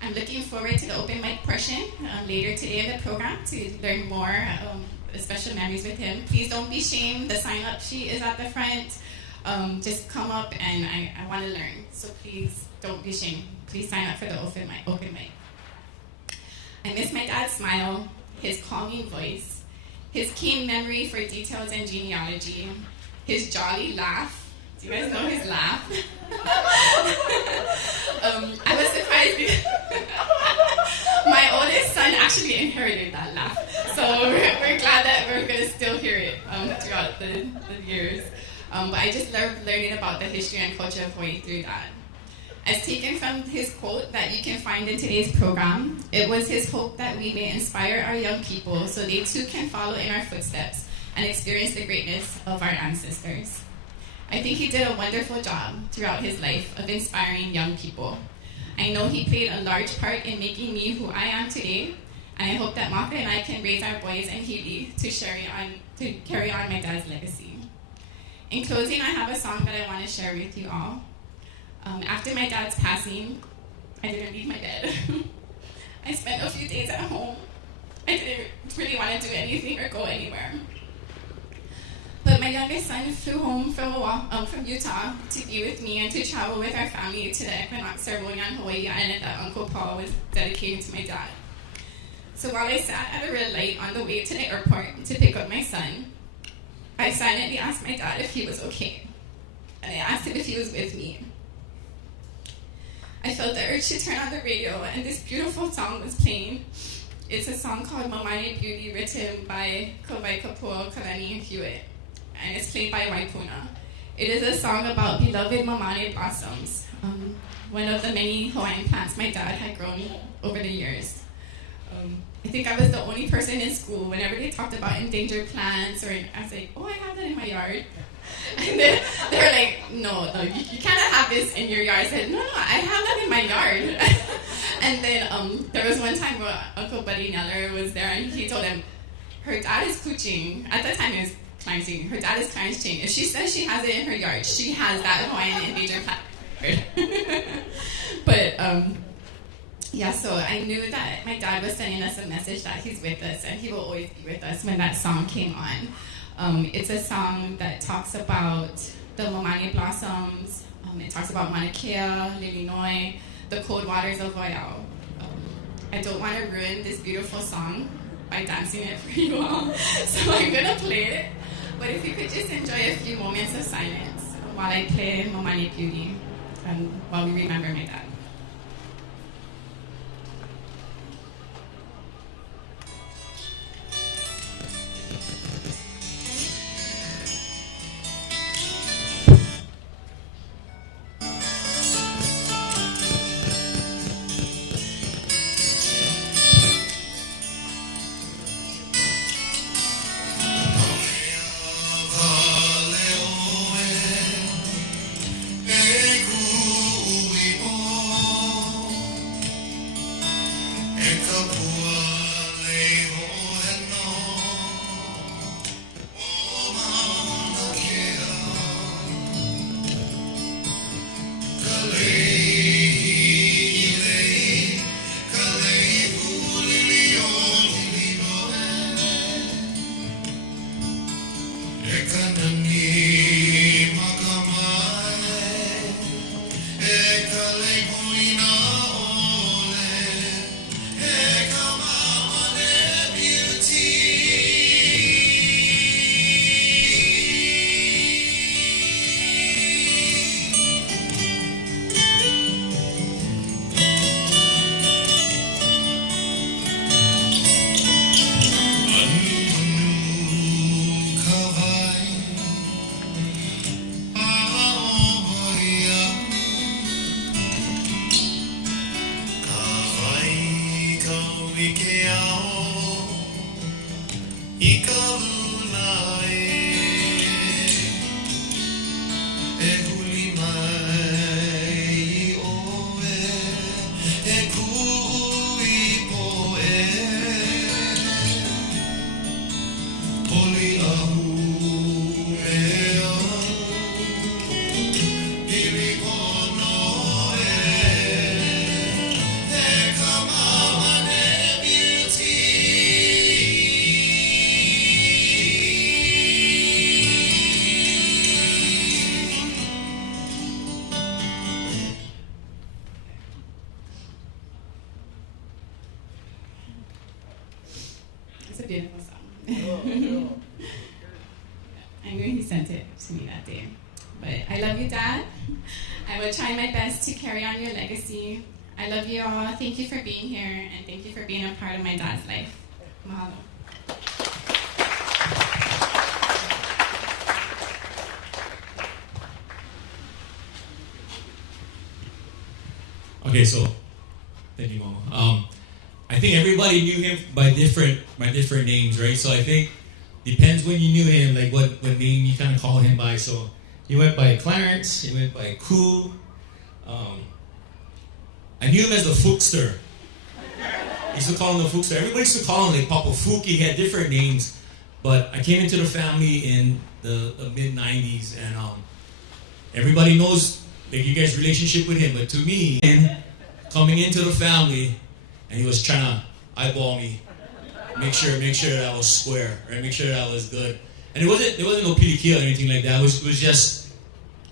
I'm looking forward to the open mic portion later today in the program to learn more special memories with him. Please don't be ashamed. The sign-up sheet is at the front. Just come up and I want to learn. So please don't be ashamed. Please sign up for the open mic. I miss my dad's smile, his calming voice, his keen memory for details and genealogy, his jolly laugh. Do you guys know his laugh? I was surprised because my oldest son actually inherited that laugh. So we're glad that we're going to still hear it throughout the years. But I just loved learning about the history and culture of Hawaii through that. As taken from his quote that you can find in today's program, it was his hope that we may inspire our young people so they too can follow in our footsteps and experience the greatness of our ancestors. I think he did a wonderful job throughout his life of inspiring young people. I know he played a large part in making me who I am today, and I hope that Maka and I can raise our boys and Healy to carry on my dad's legacy. In closing, I have a song that I want to share with you all. After my dad's passing, I didn't leave my bed. I spent a few days at home. I didn't really want to do anything or go anywhere. But my youngest son flew home from Utah to be with me and to travel with our family to the equinox ceremony on Hawaii Island that Uncle Paul was dedicating to my dad. So while I sat at a red light on the way to the airport to pick up my son, I silently asked my dad if he was okay. And I asked him if he was with me. I felt the urge to turn on the radio, and this beautiful song was playing. It's a song called Mamane Beauty, written by Kawaikapua Kalani Hewitt, and it's played by Waipuna. It is a song about beloved Mamane blossoms, one of the many Hawaiian plants my dad had grown over the years. I think I was the only person in school, whenever they talked about endangered plants, or I was like, oh, I have that in my yard. And then they were like, no, you cannot have this in your yard. I said, no, I have that in my yard. And then there was one time where Uncle Buddy Neller was there, and he told him, her dad is Ching. At that time it was Clarence Ching. Her dad is Clarence Ching. If she says she has it in her yard, she has that Hawaiian endangered plant. But yeah, so I knew that my dad was sending us a message that he's with us, and he will always be with us when that song came on. It's a song that talks about the Mamane blossoms. It talks about Mauna Kea, Lilinoi, the cold waters of Waiau. I don't want to ruin this beautiful song by dancing it for you all, so I'm going to play it. But if you could just enjoy a few moments of silence while I play Mamane Beauty, while we remember my dad. ke ao I ka luna e huli mai I oe e kui po Poli ahu me au Piri pono He kamahane beauty It's a beautiful song. I knew he sent it to me that day. But I love you, Dad. I will try my best to carry on your legacy. I love you all. Thank you for being here, and thank you for being a part of my dad's life. Mahalo. Okay, so thank you, Mama. I think everybody knew him by different names, right? So I think depends when you knew him, like what name you kind of call him by. So he went by Clarence. He went by Ku. I knew him as the Fookster. I used to call him the Fookster. Everybody used to call him like Papa Fook. He had different names, but I came into the family in the mid '90s, and everybody knows like you guys' relationship with him. But to me, coming into the family, and he was trying to eyeball me, make sure that I was square, right? Make sure that I was good. And there wasn't no pilikia or anything like that. It was just,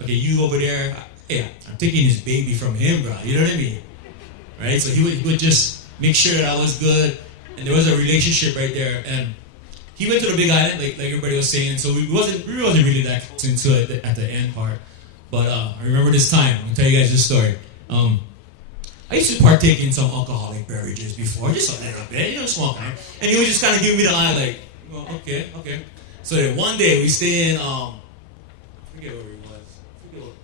okay, you over there. Hey, I'm taking his baby from him, bro. You know what I mean? Right? So he would just make sure that I was good, and there was a relationship right there. And he went to the Big Island, like everybody was saying. So we wasn't really that close into it at the end part. But I remember this time. I'm gonna tell you guys this story. I used to partake in some alcoholic beverages before, just a little bit, small kind. And he would just kind of give me the eye, like, well, okay. So then one day we stay in, I forget where he was. I forget what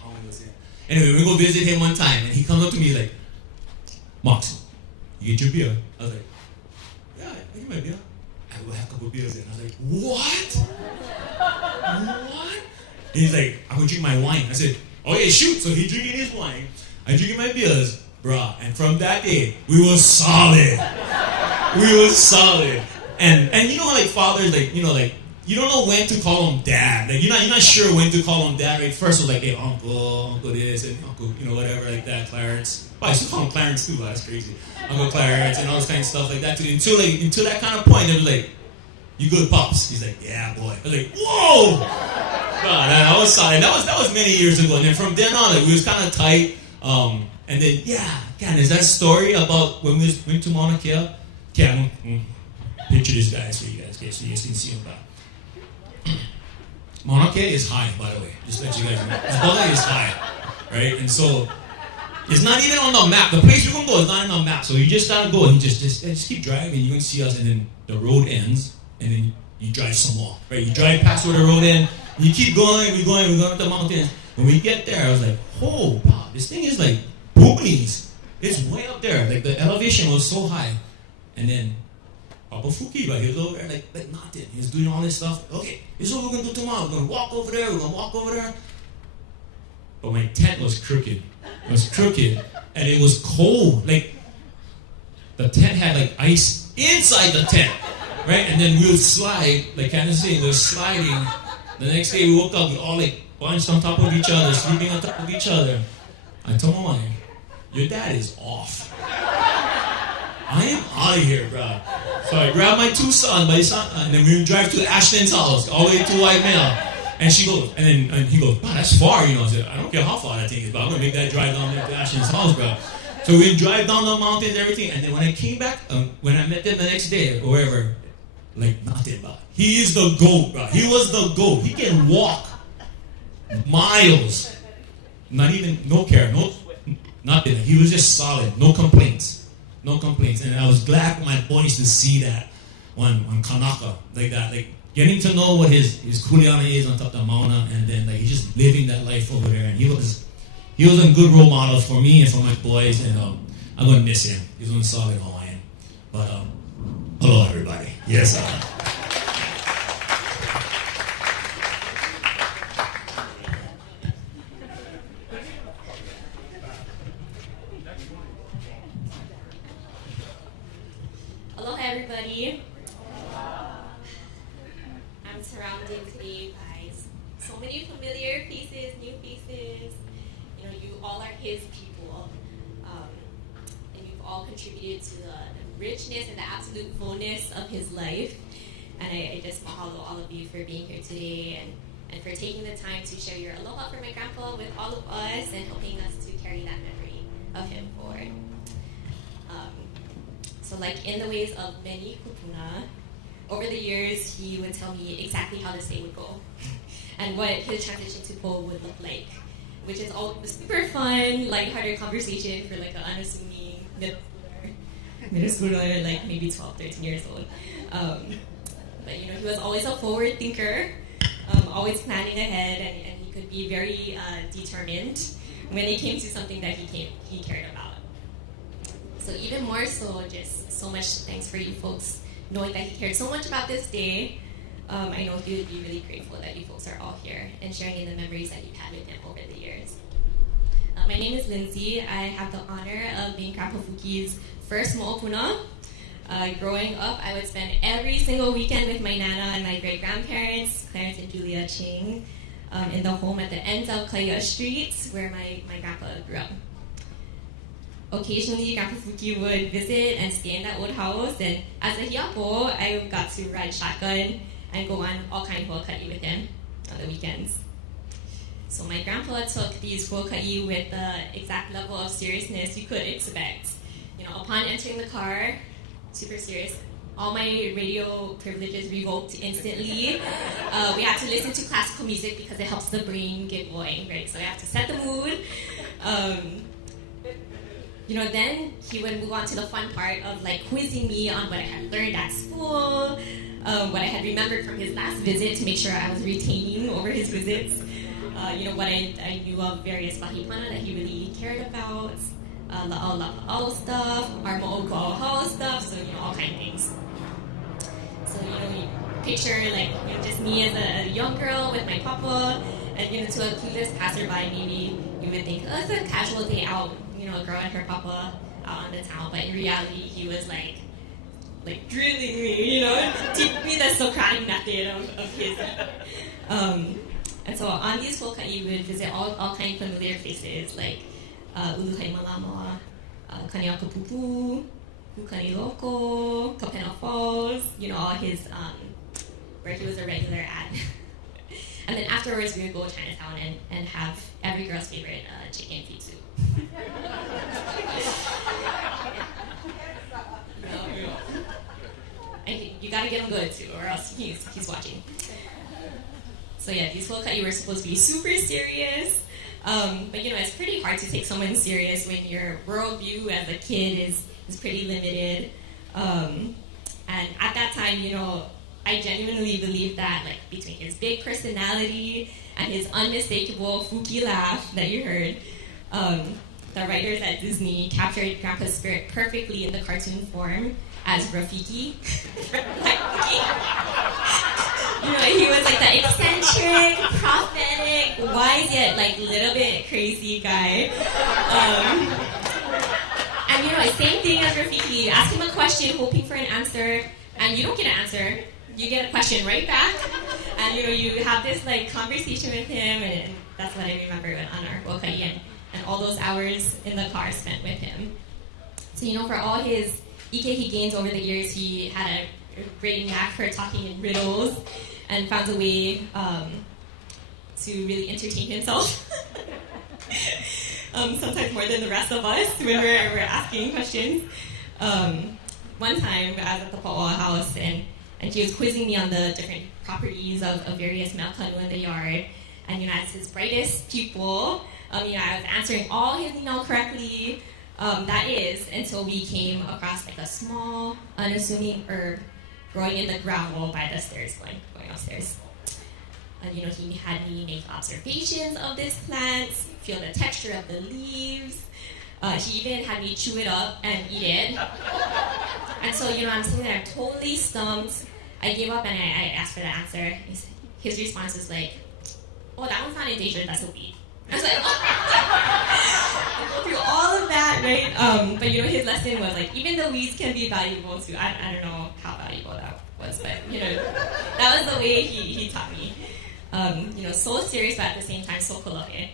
town he was in. Anyway, we go visit him one time, and he comes up to me like, Mox, you get your beer? I was like, yeah, I get my beer. I will have a couple beers in. I was like, what? And he's like, I'm going to drink my wine. I said, okay, shoot. So he drinking his wine. I drinking my beers, bruh. And from that day, we were solid. And you know, like fathers, like, you don't know when to call him dad. Like, you're not sure when to call him dad. Right? First, it was like, hey, uncle this, and uncle, whatever, like that, Clarence. Well, I used to call him Clarence too, that's crazy. Uncle Clarence, and all this kind of stuff like that too. Until that kind of point, it was like, you good, Pops? He's like, yeah, boy. I was like, whoa! God, I was solid. That was many years ago. And then from then on, like, we was kind of tight. And then, there's that story about when we went to Mauna Kea. Okay, picture this guy so you guys can see him back. Mauna Kea is high, by the way. Just to let you guys know. This building is high, right? And so, it's not even on the map. The place you're going to go is not on the map. So you just gotta go and you just keep driving. You can see us, and then the road ends, and then you drive some more, right? You drive past where the road ends, and you keep going, we're going up the mountains. When we get there, I was like, oh, wow, this thing is like boonies. It's way up there. Like, the elevation was so high. And then, Papa Fuki, right, he was over there like nothing. He was doing all this stuff. Okay, this is what we're going to do tomorrow. We're going to walk over there, But my tent was crooked. It was crooked. And it was cold. Like, the tent had like ice inside the tent. Right? And then we would slide, like Candace saying, we were sliding. The next day we woke up, we all like bunched on top of each other, sleeping on top of each other. I told my wife, your dad is off. I am out of here, bro. So I grabbed my two sons, and then we would drive to Ashton's house, all the way to White Male. And she goes, and he goes, wow, that's far, I said, I don't care how far that thing is, but I'm going to make that drive down there to Ashton's house, bro. So we drive down the mountains, everything, and then when I came back, when I met them the next day, or wherever, like nothing, bro. He is the GOAT, bro. He was the GOAT. He can walk miles. Not even, no care, no, nothing. He was just solid, no complaints. And I was glad for my boys to see that on Kanaka, like that, like getting to know what his kuleana is on top of the Mauna, and then like he's just living that life over there. And he was a good role model for me and for my boys, and I'm gonna miss him. He's one solid Hawaiian. But hello everybody. Yes. Aloha everybody. I'm surrounded today by so many familiar faces, new faces. You know, you all are his people. And you've all contributed to the richness and the absolute fullness of his life. And I just mahalo all of you for being here today and for taking the time to share your aloha for my grandpa with all of us and helping us to carry that memory of him forward. So like in the ways of many kupuna, over the years he would tell me exactly how this day would go and what his transition to Pule would look like, which is all super fun, lighthearted conversation for like an unassuming middle schooler, like maybe 12, 13 years old. But you know, he was always a forward thinker, always planning ahead, and he could be very determined when it came to something that he cared about. So even more so, just so much thanks for you folks knowing that he cared so much about this day. I know he would be really grateful that you folks are all here and sharing in the memories that you've had with him over the years. My name is Lindsay. I have the honor of being Grandpa Fuki's first mo'opuna. Growing up, I would spend every single weekend with my nana and my great-grandparents, Clarence and Julia Ching, in the home at the ends of Kaia Street, where my grandpa grew up. Occasionally, Grandpa Fuki would visit and stay in that old house, and as a hiapo, I got to ride shotgun and go on all kinds of huaka'i with him on the weekends. So my grandpa took these huaka'i with the exact level of seriousness you could expect. You know, upon entering the car, super serious. All my radio privileges revoked instantly. We had to listen to classical music because it helps the brain get going, right? So I have to set the mood. You know, then he would move on to the fun part of like quizzing me on what I had learned at school, what I had remembered from his last visit to make sure I was retaining over his visits. You know, what I knew of various wahipana that he really cared about, la'au stuff, our mo'oko'ohau stuff, so, you know, all kind of things. So, you know, you picture, like, you know, just me as a young girl with my papa, and, you know, to a clueless passerby, maybe you would think, oh, it's a casual day out, you know, a girl and her papa out on the town, but in reality, he was, like drilling me, you know, teaching me the Socratic method of his. And so on these huaka'i, we would visit all kinds of familiar faces, like Uluhai Malama, Kaniakapupu, Kukani Loko, Kapena Falls, you know, all his, where he was a regular at. And then afterwards, we would go to Chinatown and have every girl's favorite chicken feet soup. And you gotta get him good too, or else he's watching. So yeah, these huaka'i were supposed to be super serious. But you know, it's pretty hard to take someone serious when your worldview as a kid is pretty limited. And at that time, you know, I genuinely believed that, like, between his big personality and his unmistakable Fuki laugh that you heard, the writers at Disney captured Grandpa's spirit perfectly in the cartoon form as Rafiki. You know, he was like the eccentric, prophetic, wise yet like little bit crazy guy. And you know, same thing as Rafiki. You ask him a question, hoping for an answer, and you don't get an answer. You get a question right back, and you know, you have this like conversation with him, and that's what I remember on our huaka'i and all those hours in the car spent with him. So you know, for all his ikehi gains over the years, he had a great knack for talking in riddles and found a way to really entertain himself. Sometimes more than the rest of us when we're asking questions. One time I was at the Paoa house and he was quizzing me on the different properties of various meakanu in the yard. And you know, as his brightest pupil, you know, I was answering all his correctly. That is, until we came across like a small, unassuming herb growing in the gravel by the stairs, going upstairs. And you know, he had me make observations of this plant, feel the texture of the leaves. He even had me chew it up and eat it. And so, I'm sitting there totally stumped. I gave up and I asked for the answer. His response was like, oh, that one's not endangered, that's a weed. I was like, oh. Through all of that, right? But his lesson was like, even the weeds can be valuable too. I don't know how valuable that was, but that was the way he taught me. So serious, but at the same time so kolohe.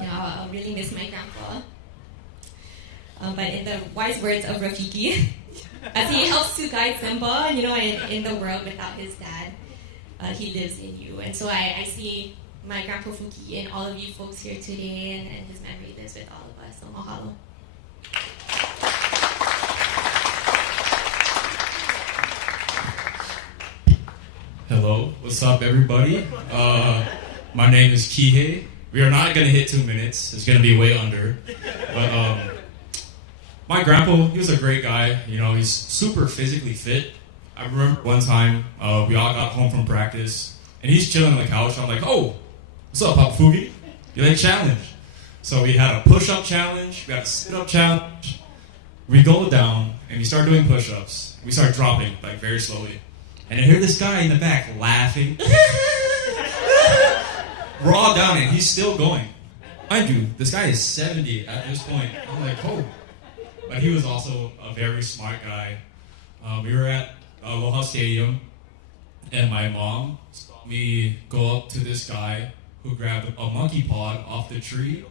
I'll really miss my grandpa. But in the wise words of Rafiki, as he helps to guide Simba, in the world without his dad, he lives in you. And so I see my Grandpa Fuki and all of you folks here today, and his memory lives with all of us. So mahalo. Hello, what's up everybody? My name is Kihei. We are not going to hit 2 minutes. It's going to be way under. But my grandpa, he was a great guy. He's super physically fit. I remember one time we all got home from practice, and he's chilling on the couch. I'm like, oh, what's up, Papa Fugi? You like challenge? So we had a push-up challenge. We had a sit-up challenge. We go down, and we start doing push-ups. We start dropping, like, very slowly. And I hear this guy in the back laughing. We're all down, and he's still going. Mind you, this guy is 70 at this point. I'm like, oh. But he was also a very smart guy. We were at Aloha Stadium, and my mom saw me go up to this guy who grabbed a monkey pod off the tree,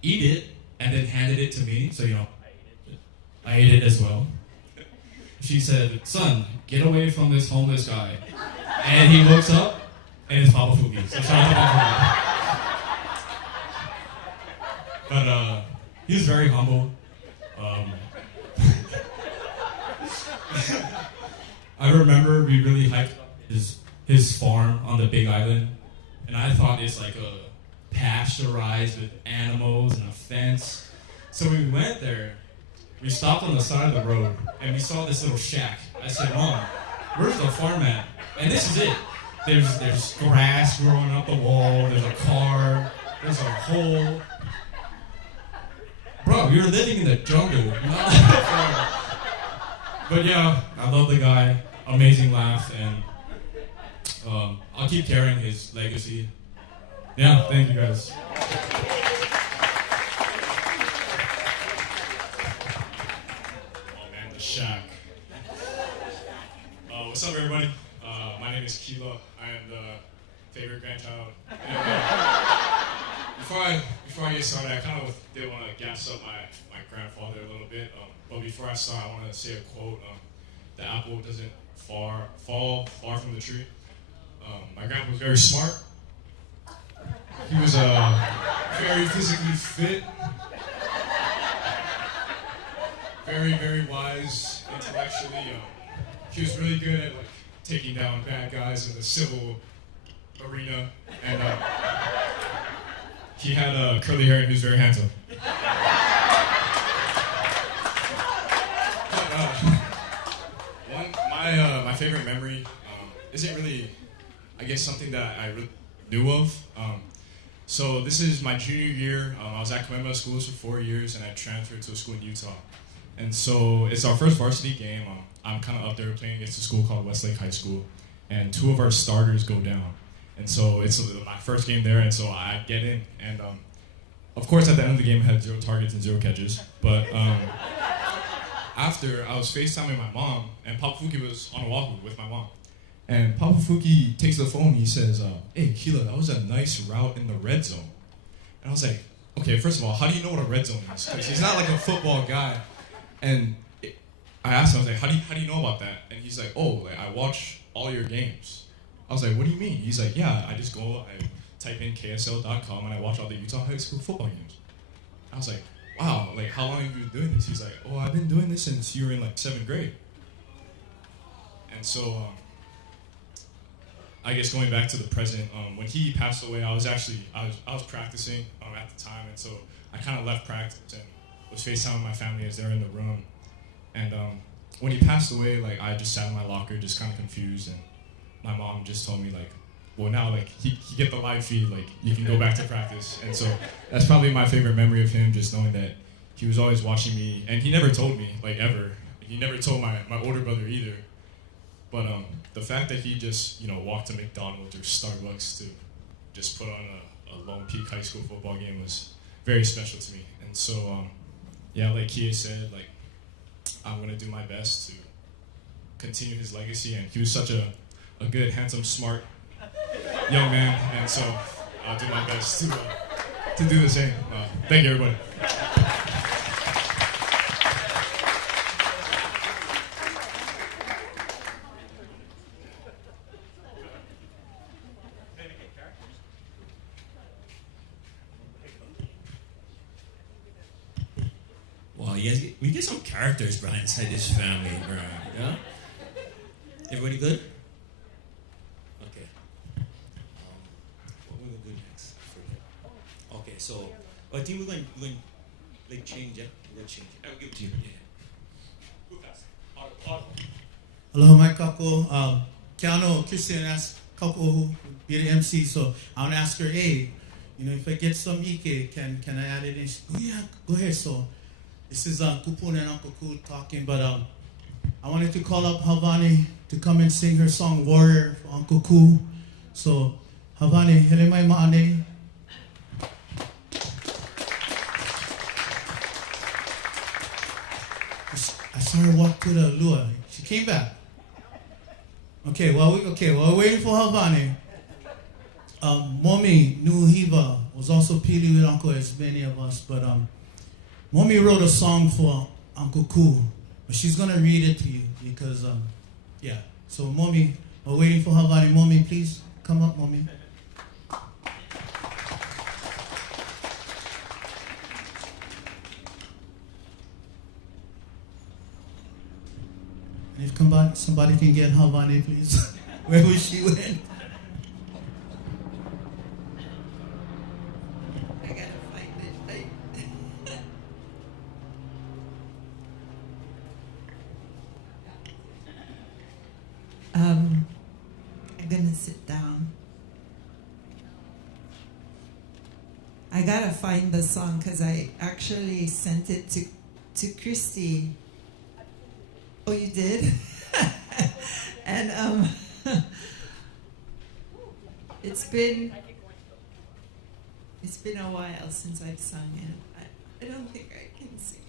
eat it, and then handed it to me. So, I ate it as well. She said, son, get away from this homeless guy. And he looks up, and it's Papa Fuki. So shout out to Papa Fuki. But he's very humble. I remember we really hyped up his farm on the Big Island, and I thought it's like a pasteurized with animals and a fence. So we went there. We stopped on the side of the road, and we saw this little shack. I said, Mom, where's the farm at? And this is it. There's grass growing up the wall. There's a car. There's a hole. Bro, you're living in the jungle. But yeah, I love the guy. Amazing laugh, and I'll keep carrying his legacy. Yeah, thank you guys. Shack. What's up, everybody? My name is Keawalau. I am the favorite grandchild. And, before I get started, I kind of did want to gas up my grandfather a little bit. But before I start, I want to say a quote. The apple doesn't fall far from the tree. My grandpa was very smart. He was very physically fit. Very, very wise intellectually. He was really good at taking down bad guys in the civil arena, and he had curly hair and he was very handsome. My favorite memory isn't really, I guess, something that I really knew of. So this is my junior year. I was at Kamehameha Schools for 4 years, and I transferred to a school in Utah. And so it's our first varsity game. I'm kind of up there playing against a school called Westlake High School, and 2 of our starters go down. And so it's my first game there, and so I get in. And of course, at the end of the game, I had 0 targets and 0 catches. But after, I was FaceTiming my mom, and Papa Fuki was on Oahu with my mom. And Papa Fuki takes the phone, and he says, hey, Keela, that was a nice route in the red zone. And I was like, okay, first of all, how do you know what a red zone is? Because he's not like a football guy. And I asked him, I was like, how do you know about that? And he's like, oh, I watch all your games. I was like, what do you mean? He's like, yeah, I just go, I type in KSL.com, and I watch all the Utah high school football games. I was like, wow, how long have you been doing this? He's like, oh, I've been doing this since you were in 7th grade. And so, I guess going back to the present, when he passed away, I was practicing at the time, and so I kind of left practice and was FaceTiming my family as they're in the room. And when he passed away, I just sat in my locker, just kind of confused, and my mom just told me, well, now, he get the live feed, you can go back to practice. And so that's probably my favorite memory of him, just knowing that he was always watching me, and he never told me, ever. he never told my older brother either. But the fact that he just, walked to McDonald's or Starbucks to just put on a Lone Peak High School football game was very special to me. And so, like Kia said, like, I'm going to do my best to continue his legacy. And he was such a good, handsome, smart young man. And so I'll do my best to do the same. Thank you, everybody. Wow, we get some characters, Brian, inside this family, Brian. Yeah? Everybody good? Okay. What we're gonna do next? Okay, so I think we're going like change it. We're gonna change it. I'll give it to you. Yeah. Aloha mai kako. Keanu, Christian asked kako be the MC, so I want to ask her, hey, if I get some ike, can I add it in? She goes, yeah, go ahead. So this is Kupuna and Uncle Ku talking, but I wanted to call up Havani to come and sing her song Warrior for Uncle Ku. So Havani, hele mai ma'ane. I saw her walk to the lua. She came back. Okay, while we're waiting for Havani, Momi Nuhiva was also Pili with Uncle, as many of us, but Momi wrote a song for Uncle Ku, but she's gonna read it to you because, yeah. So Momi, we're waiting for Havani. Momi, please come up, Momi. And if somebody can get Havani, please. Where was she went? I gotta find it. I'm gonna sit down. I gotta find the song because I actually sent it to Christy. Oh, you did? And it's been a while since I've sung it. I don't think I can sing it.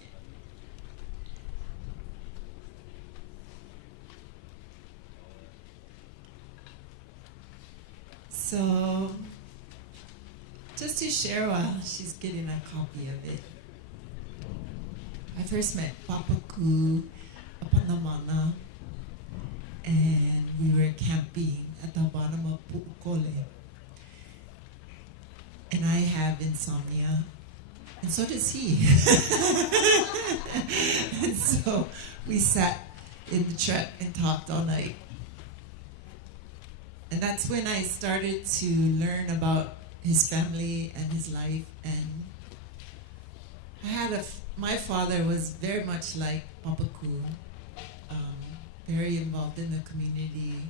So, just to share while she's getting a copy of it. I first met Papa Ku up on the mana, and we were camping at the bottom of Pule. And I have insomnia, and so does he. And so we sat in the truck and talked all night. And that's when I started to learn about his family and his life. And my father was very much like Papa Ku, very involved in the community,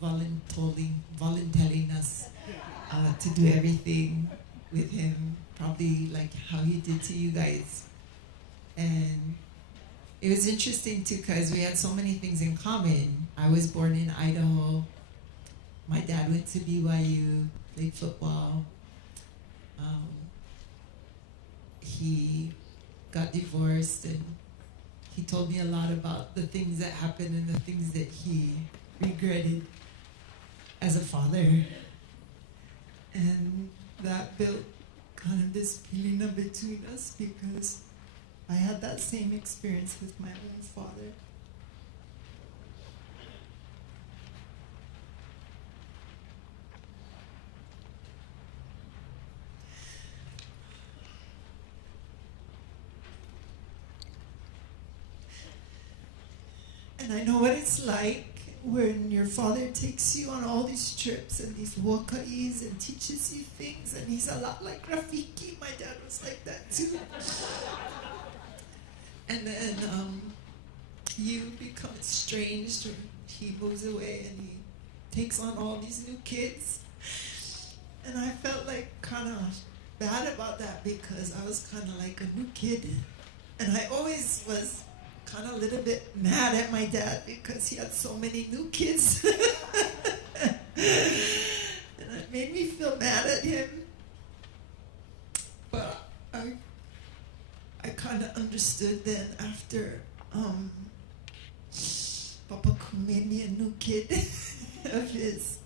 volunteering us to do everything with him, probably like how he did to you guys. And it was interesting too because we had so many things in common. I was born in Idaho. My dad went to BYU, played football. He got divorced, and he told me a lot about the things that happened and the things that he regretted as a father. And that built kind of this feeling of between us because I had that same experience with my own father. And I know what it's like when your father takes you on all these trips and these waka'is and teaches you things, and he's a lot like Rafiki. My dad was like that too. And then you become estranged when he moves away and he takes on all these new kids. And I felt like kind of bad about that because I was kind of like a new kid. And I always was kind of a little bit mad at my dad because he had so many new kids. And it made me feel mad at him. But I kind of understood then after Papa Ku made me a new kid of his.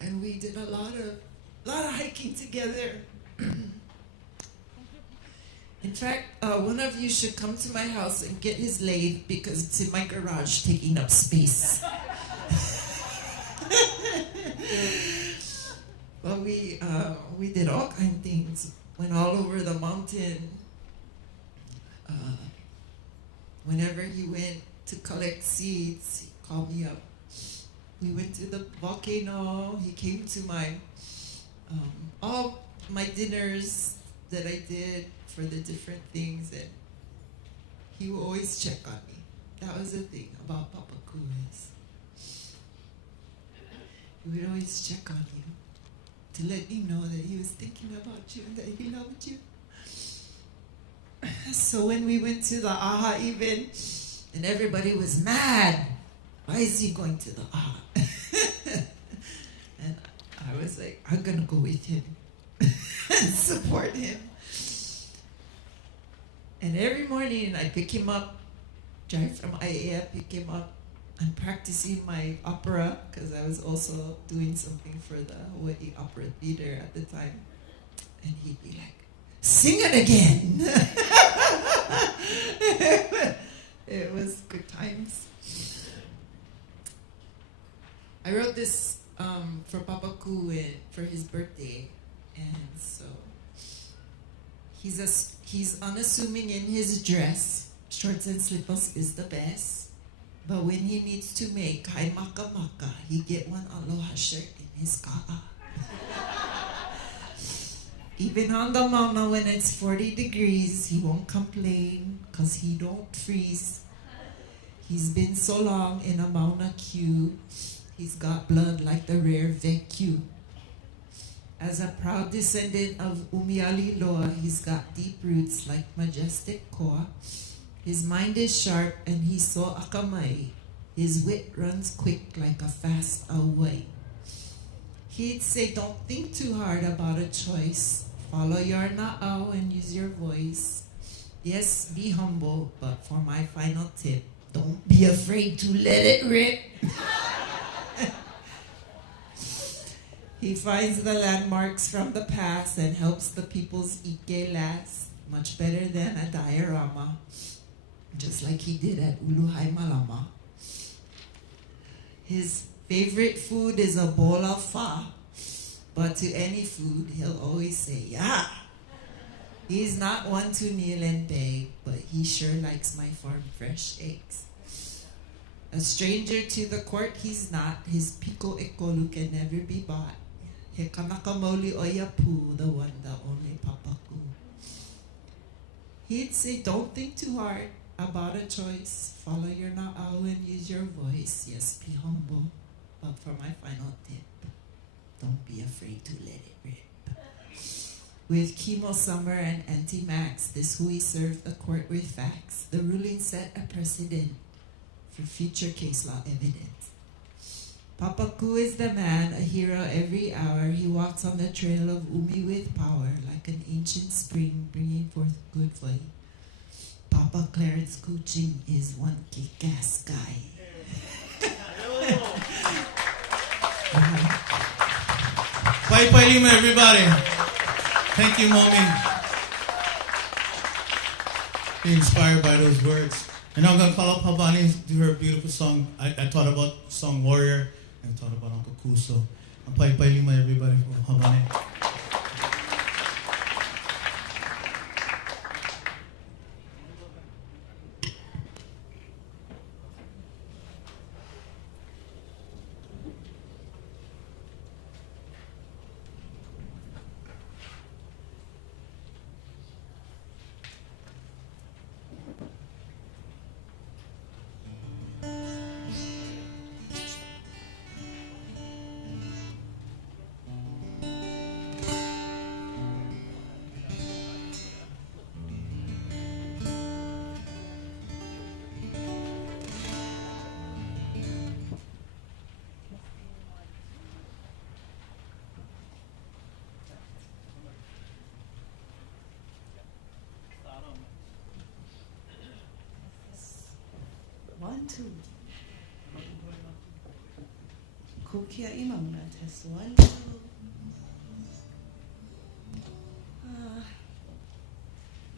And we did a lot of hiking together. In fact, one of you should come to my house and get his lathe because it's in my garage taking up space. Well, we did all kind of things. Went all over the mountain. Whenever he went to collect seeds, he called me up. We went to the volcano. He came to my all my dinners that I did for the different things, and he would always check on me. That was the thing about Papa Ku is he would always check on you to let me know that he was thinking about you and that he loved you. So when we went to the AHA event, and everybody was mad, why is he going to the AHA? And I was like, I'm gonna go with him and support him. And every morning I pick him up, drive from IAEA, pick him up. I'm practicing my opera because I was also doing something for the Hawaii Opera Theater at the time. And he'd be like, sing it again. It was good times. I wrote this for Papa Ku for his birthday. And so he's unassuming in his dress. Shorts and slippers is the best. But when he needs to make kai maka maka, he get one aloha shirt in his ka'a. Even on the mountain when it's 40 degrees, he won't complain because he don't freeze. He's been so long in a Mauna queue, he's got blood like the rare VQ. As a proud descendant of Umiali Loa, he's got deep roots like majestic koa. His mind is sharp and he's so akamai. His wit runs quick like a fast away. He'd say, don't think too hard about a choice. Follow your na'au and use your voice. Yes, be humble, but for my final tip, don't be afraid to let it rip. He finds the landmarks from the past and helps the people's ike last much better than a diorama. Just like he did at Uluhai Malama. His favorite food is a bowl of pho, but to any food, he'll always say, yeah. He's not one to kneel and beg, but he sure likes my farm fresh eggs. A stranger to the court, he's not. His piko ekolu can never be bought. He kanakamoli oyapu, the one that only Papa Ku. He'd say, don't think too hard about a choice. Follow your na'au and use your voice. Yes, be humble. But for my final tip, don't be afraid to let it rip. With Chemo Summer and Auntie Max, this hui served the court with facts. The ruling set a precedent for future case law evidence. Papa Ku is the man, a hero every hour. He walks on the trail of Umi with power, like an ancient spring bringing forth good flame. Papa Clarence Ku Ching is one kick-ass guy. Pai Pai Lima, everybody. Thank you, Mommy. Be inspired by those words. And I'm going to call up Havani to do her beautiful song. I thought about song Warrior and thought about Uncle Ku. So, Pai Pai Lima, everybody, for Havani. 1, 2. Kukia imamna, test 1, 2.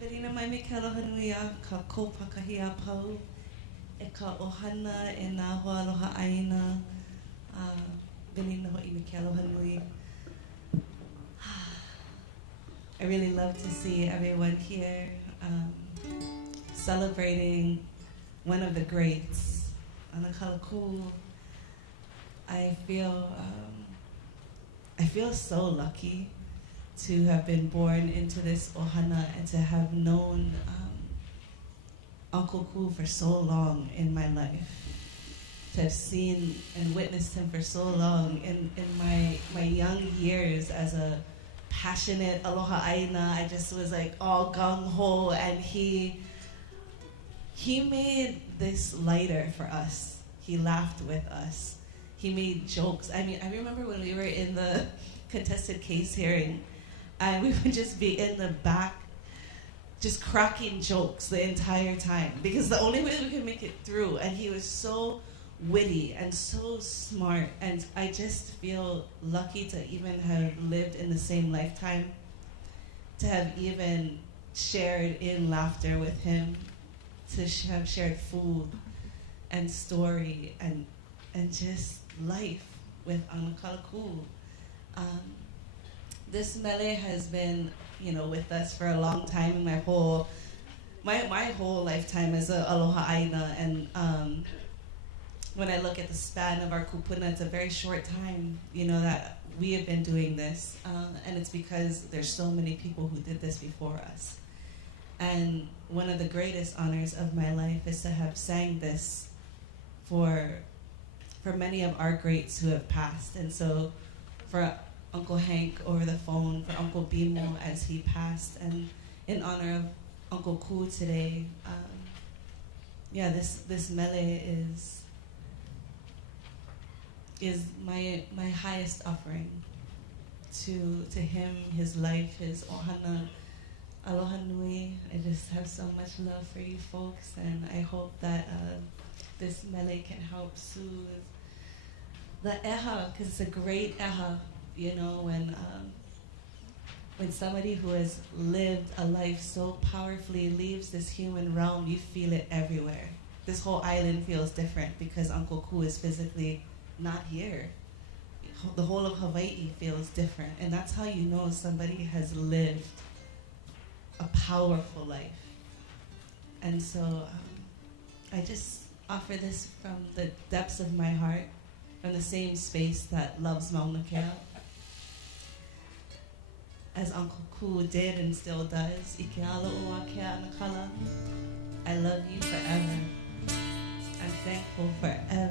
Verina mai me ke aloha nui a ka kōpakahi a pau e ka ohana e nā hoa aloha aina. Verina ho'i me ke aloha nui. I really love to see everyone here celebrating one of the greats. Anakalaku. I feel so lucky to have been born into this ohana and to have known Uncle Ku for so long in my life. To have seen and witnessed him for so long in my young years as a passionate aloha aina. I just was like all gung-ho, and he made this lighter for us. He laughed with us. He made jokes. I mean, I remember when we were in the contested case hearing, and we would just be in the back just cracking jokes the entire time, because the only way we could make it through. And he was so witty and so smart, and I just feel lucky to even have lived in the same lifetime, to have even shared in laughter with him, to have shared food and story and just life with Anakalaku. This mele has been, with us for a long time in my whole lifetime as a aloha aina, and when I look at the span of our kupuna, it's a very short time, that we have been doing this, and it's because there's so many people who did this before us. And one of the greatest honors of my life is to have sang this for many of our greats who have passed. And so for Uncle Hank over the phone, for Uncle Bimo as he passed, and in honor of Uncle Ku today, this mele is my highest offering to him, his life, his ohana. Aloha nui. I just have so much love for you folks, and I hope that this mele can help soothe the eha, because it's a great eha, when somebody who has lived a life so powerfully leaves this human realm, you feel it everywhere. This whole island feels different because Uncle Ku is physically not here. The whole of Hawaii feels different, and that's how you know somebody has lived a powerful life. And so I just offer this from the depths of my heart, from the same space that loves Mauna Kea, as Uncle Ku did and still does. Ike ala ua kea anakala. I love you forever. I'm thankful forever.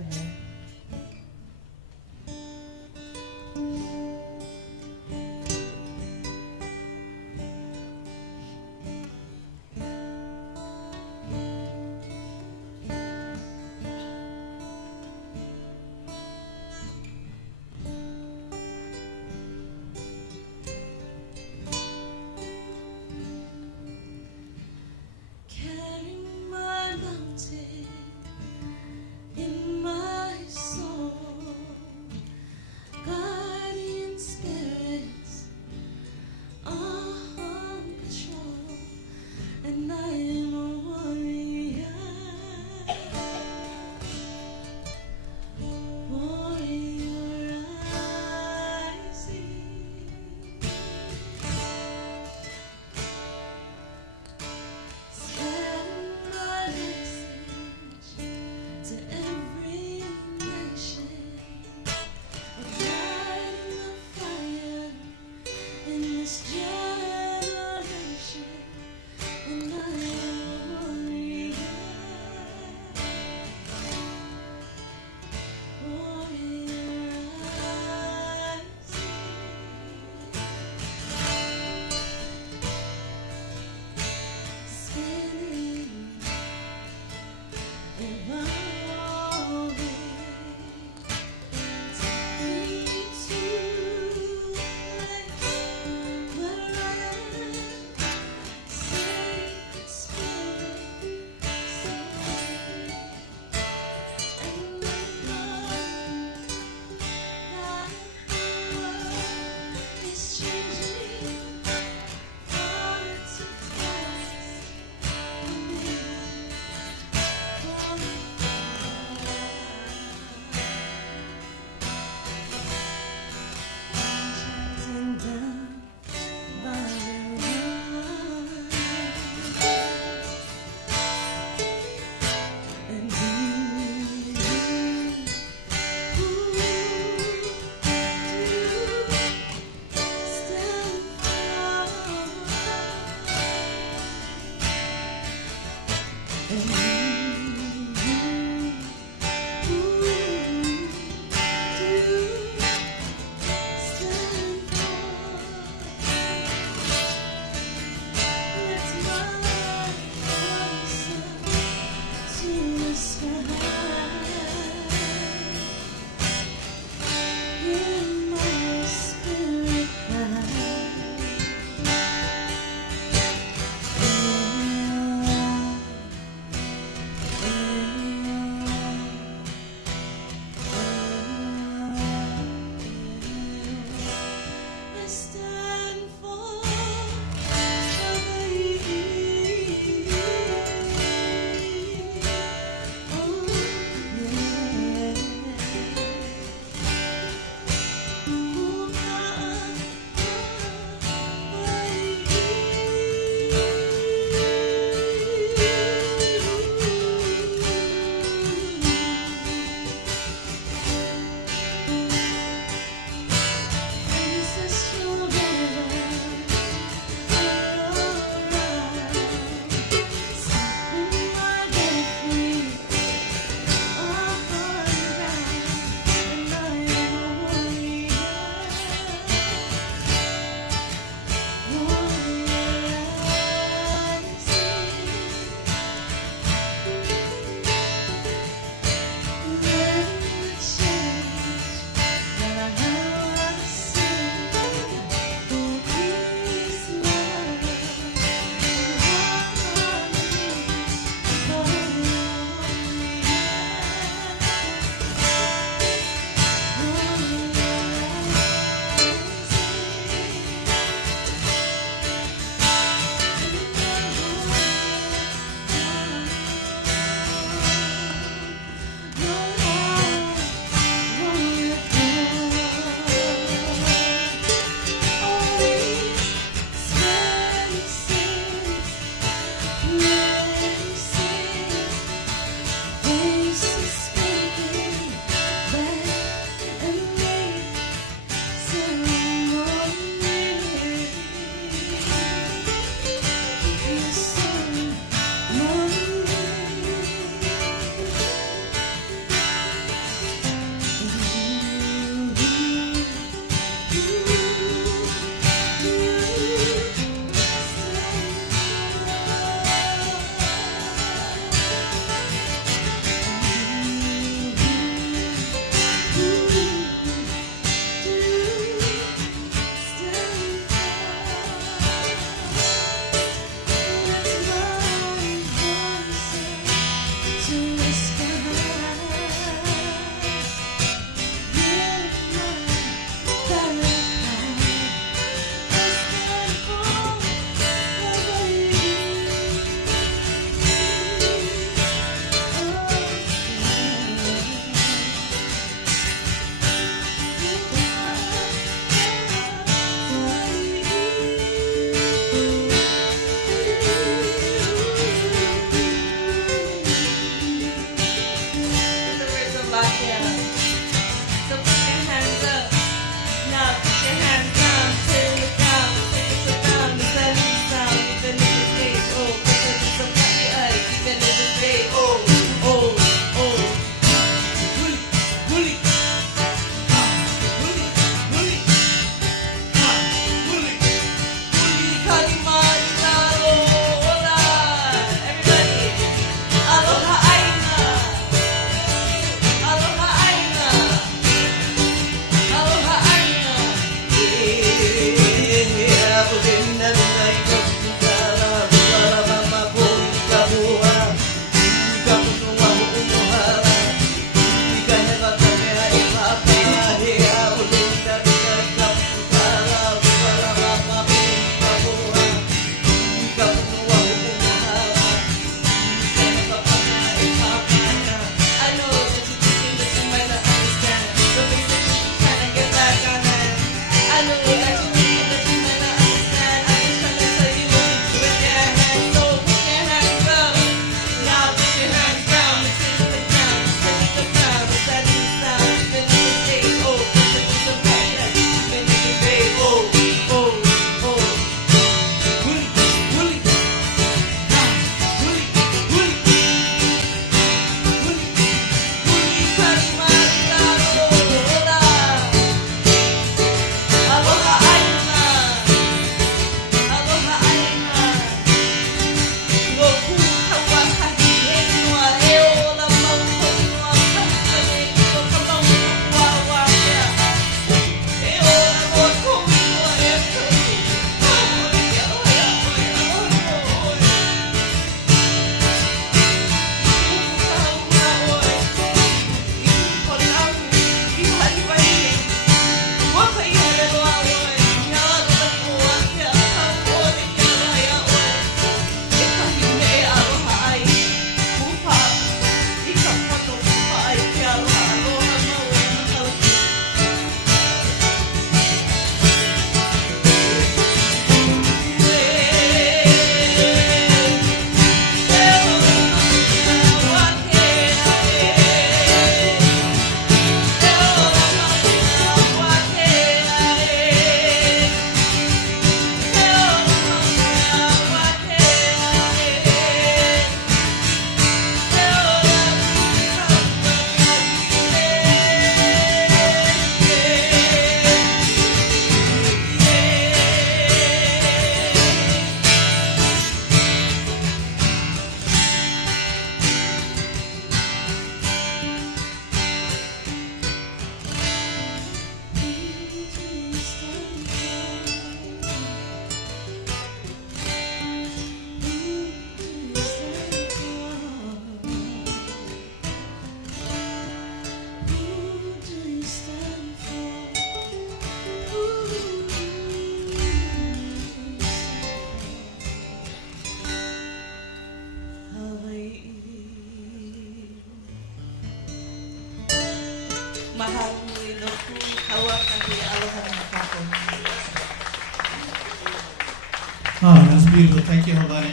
beautiful. Thank you, Havani.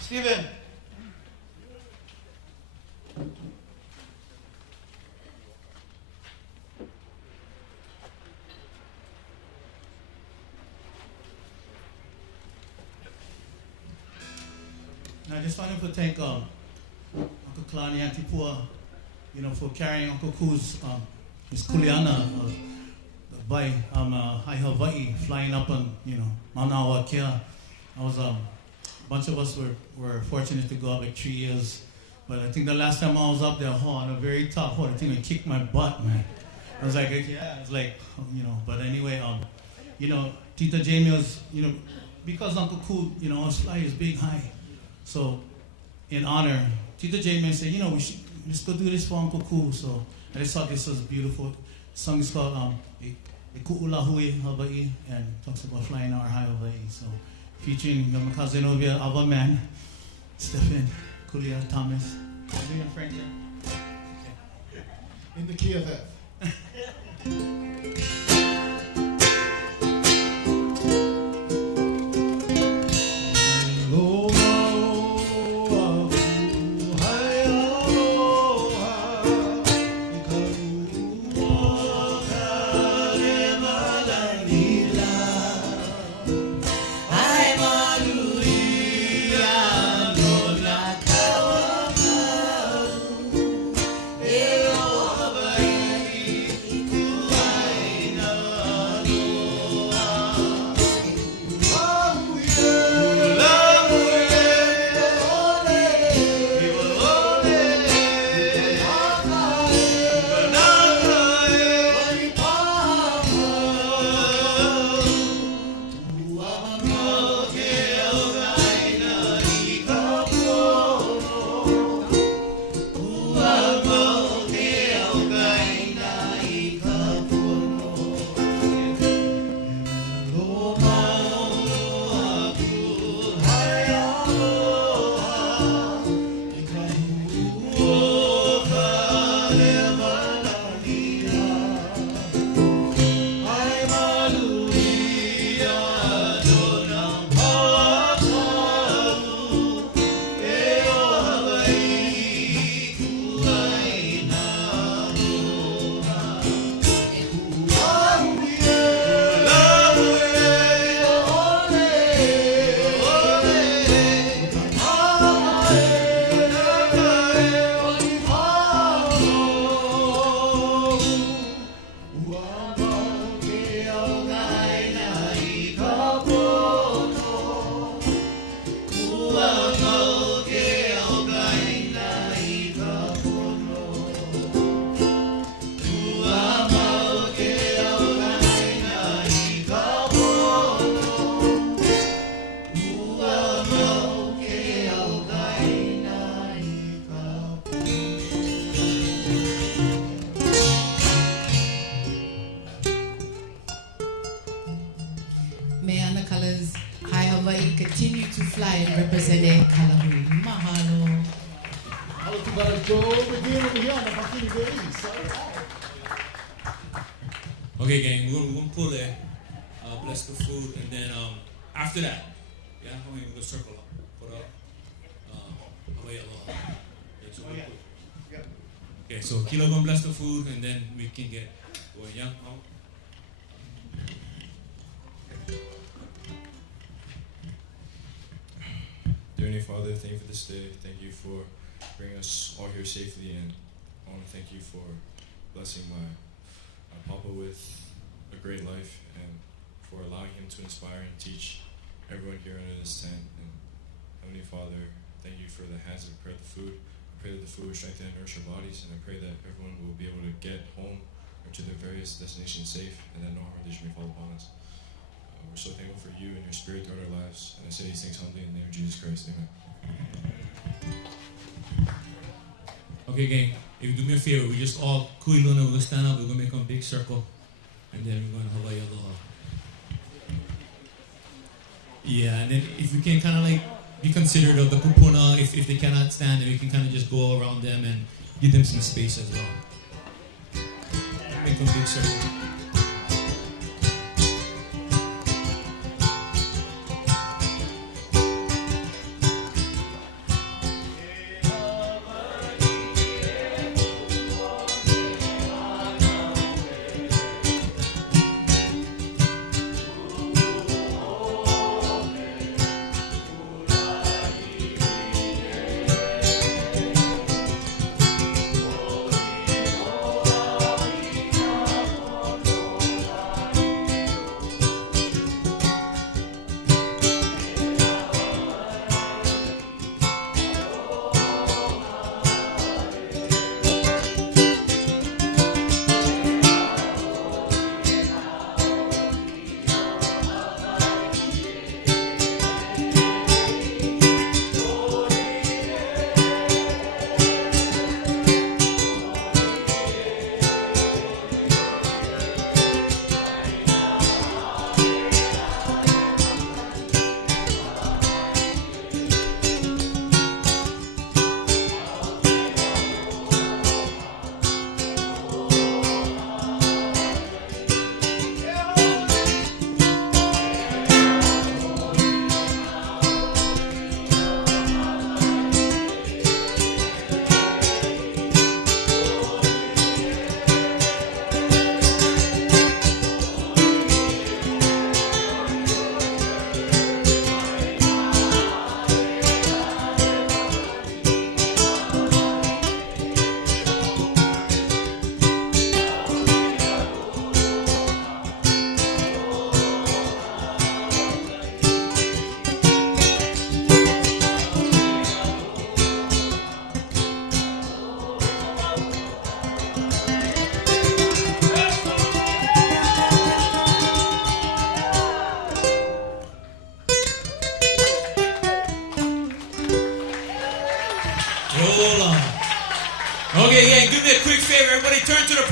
Stephen. And I just wanted to thank Uncle Kalani and Tipua, for carrying Uncle Ku's his kuleana by High Hawaii, flying up on Manawa Kea. I was a bunch of us were fortunate to go up like 3 years, but I think the last time I was up there, on a very top I think it kicked my butt, man. I was like, but anyway, Tita Jamie was, because Uncle Ku, his flight is big high. So, in honor, Tita Jamie said, we should just go do this for Uncle Ku. So, I just thought this was beautiful. The song is called Ku'ulahui Hawaii, and talks about flying our high Hawaii. So, featuring my cousin over here, Ava Man, Stephen, Kulia, Thomas. Are you in French? Okay. In the key of F. Okay, gang, we're going to Pule, bless the food, and then after that, we're going to circle up. Put up Hawaii aloha. Okay, so Kilo going to bless the food, and then we can get going. Yeah? Dear Heavenly Father, thank you for this day. Thank you for bringing us all here safely, and I want to thank you for blessing my Papa with a great life, and for allowing him to inspire and teach everyone here under this tent. And Heavenly Father, thank you for the hands that prepare the food. I pray that the food will strengthen and nourish our bodies, and I pray that everyone will be able to get home or to their various destinations safe, and that no harm or danger may fall upon us. We're so thankful for you and your spirit throughout our lives, and I say these things humbly in the name of Jesus Christ. Amen. Okay, gang, if you do me a favor, we just all kuiluna, we're going to stand up, we're going to make a big circle, and then we're going to Hawaii aloha. Yeah, and then if we can kind of like be considerate of the kupuna, if they cannot stand, then we can kind of just go around them and give them some space as well. Make a big circle.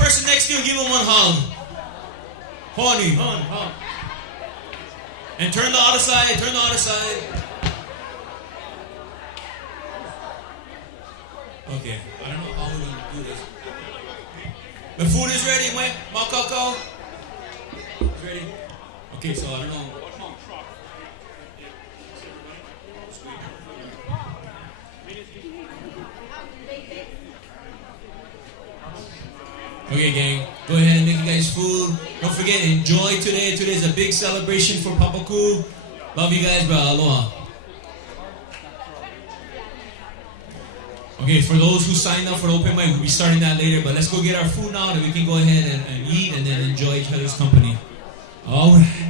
person next to you and give him one hug. Honey, hug. And turn the other side, turn the other side. Okay, I don't know how we're gonna do this. The food is ready, wait, Makako. It's ready. Okay, so I don't know. Okay, gang, go ahead and make you guys food. Don't forget, enjoy today. Today's a big celebration for Papaku. Love you guys, bro. Aloha. Okay, for those who signed up for the open mic, we'll be starting that later, but let's go get our food now, and we can go ahead and eat and then enjoy each other's company. All right.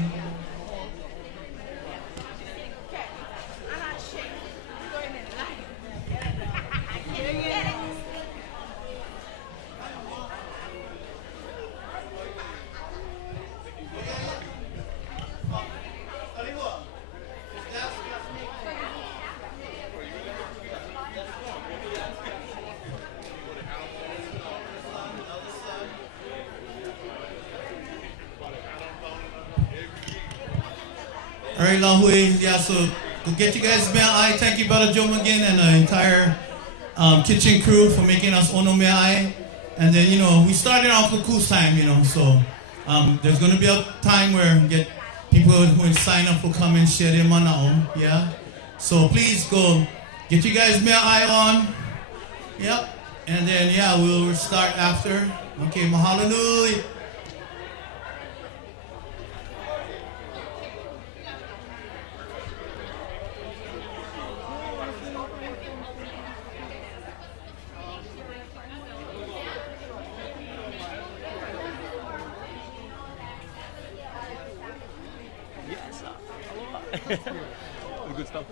All right, Lahui. Yeah, so to get you guys me'ai, thank you, Brother Joe again, and the entire kitchen crew for making us ono me'ai. And then, we started on Kuku's time, so there's going to be a time where we get people who sign up for come and share their manao, yeah? So please go get you guys me'ai on. Yep. And then, we'll start after. Okay, mahalo. Good stuff.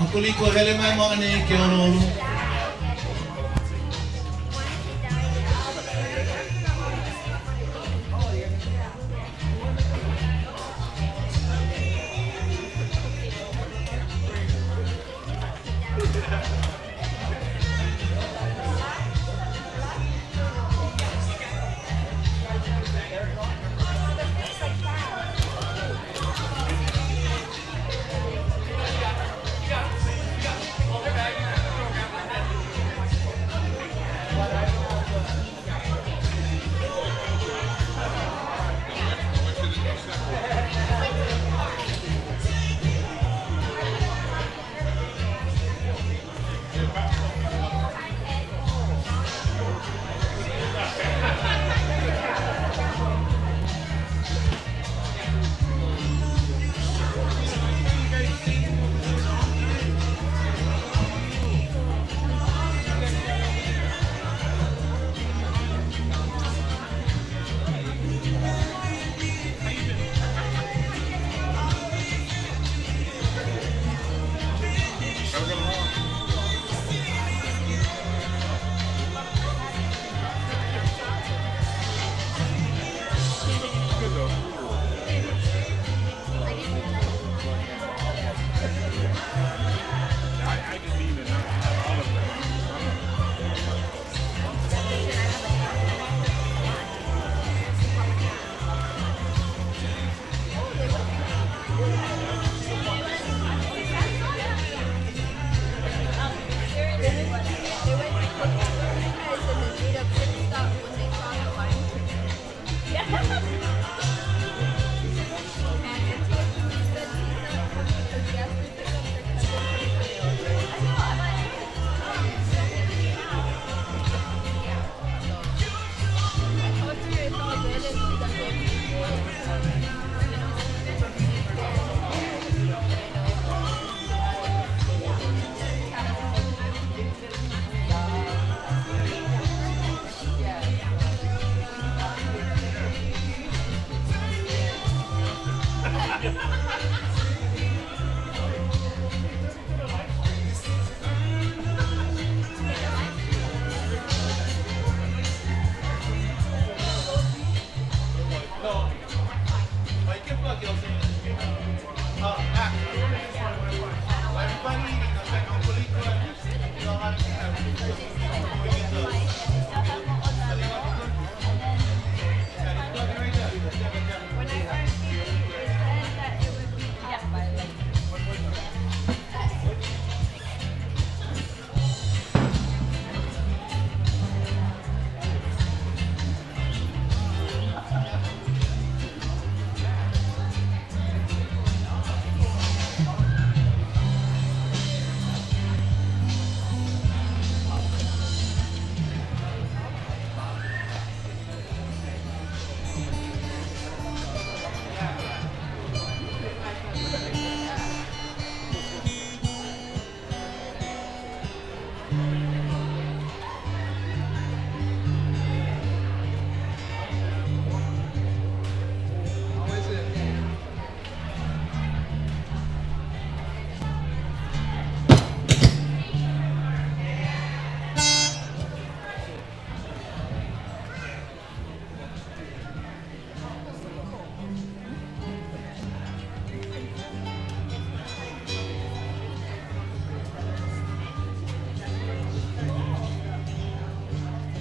Uncle Liko, hele mai mo ane Keawalau.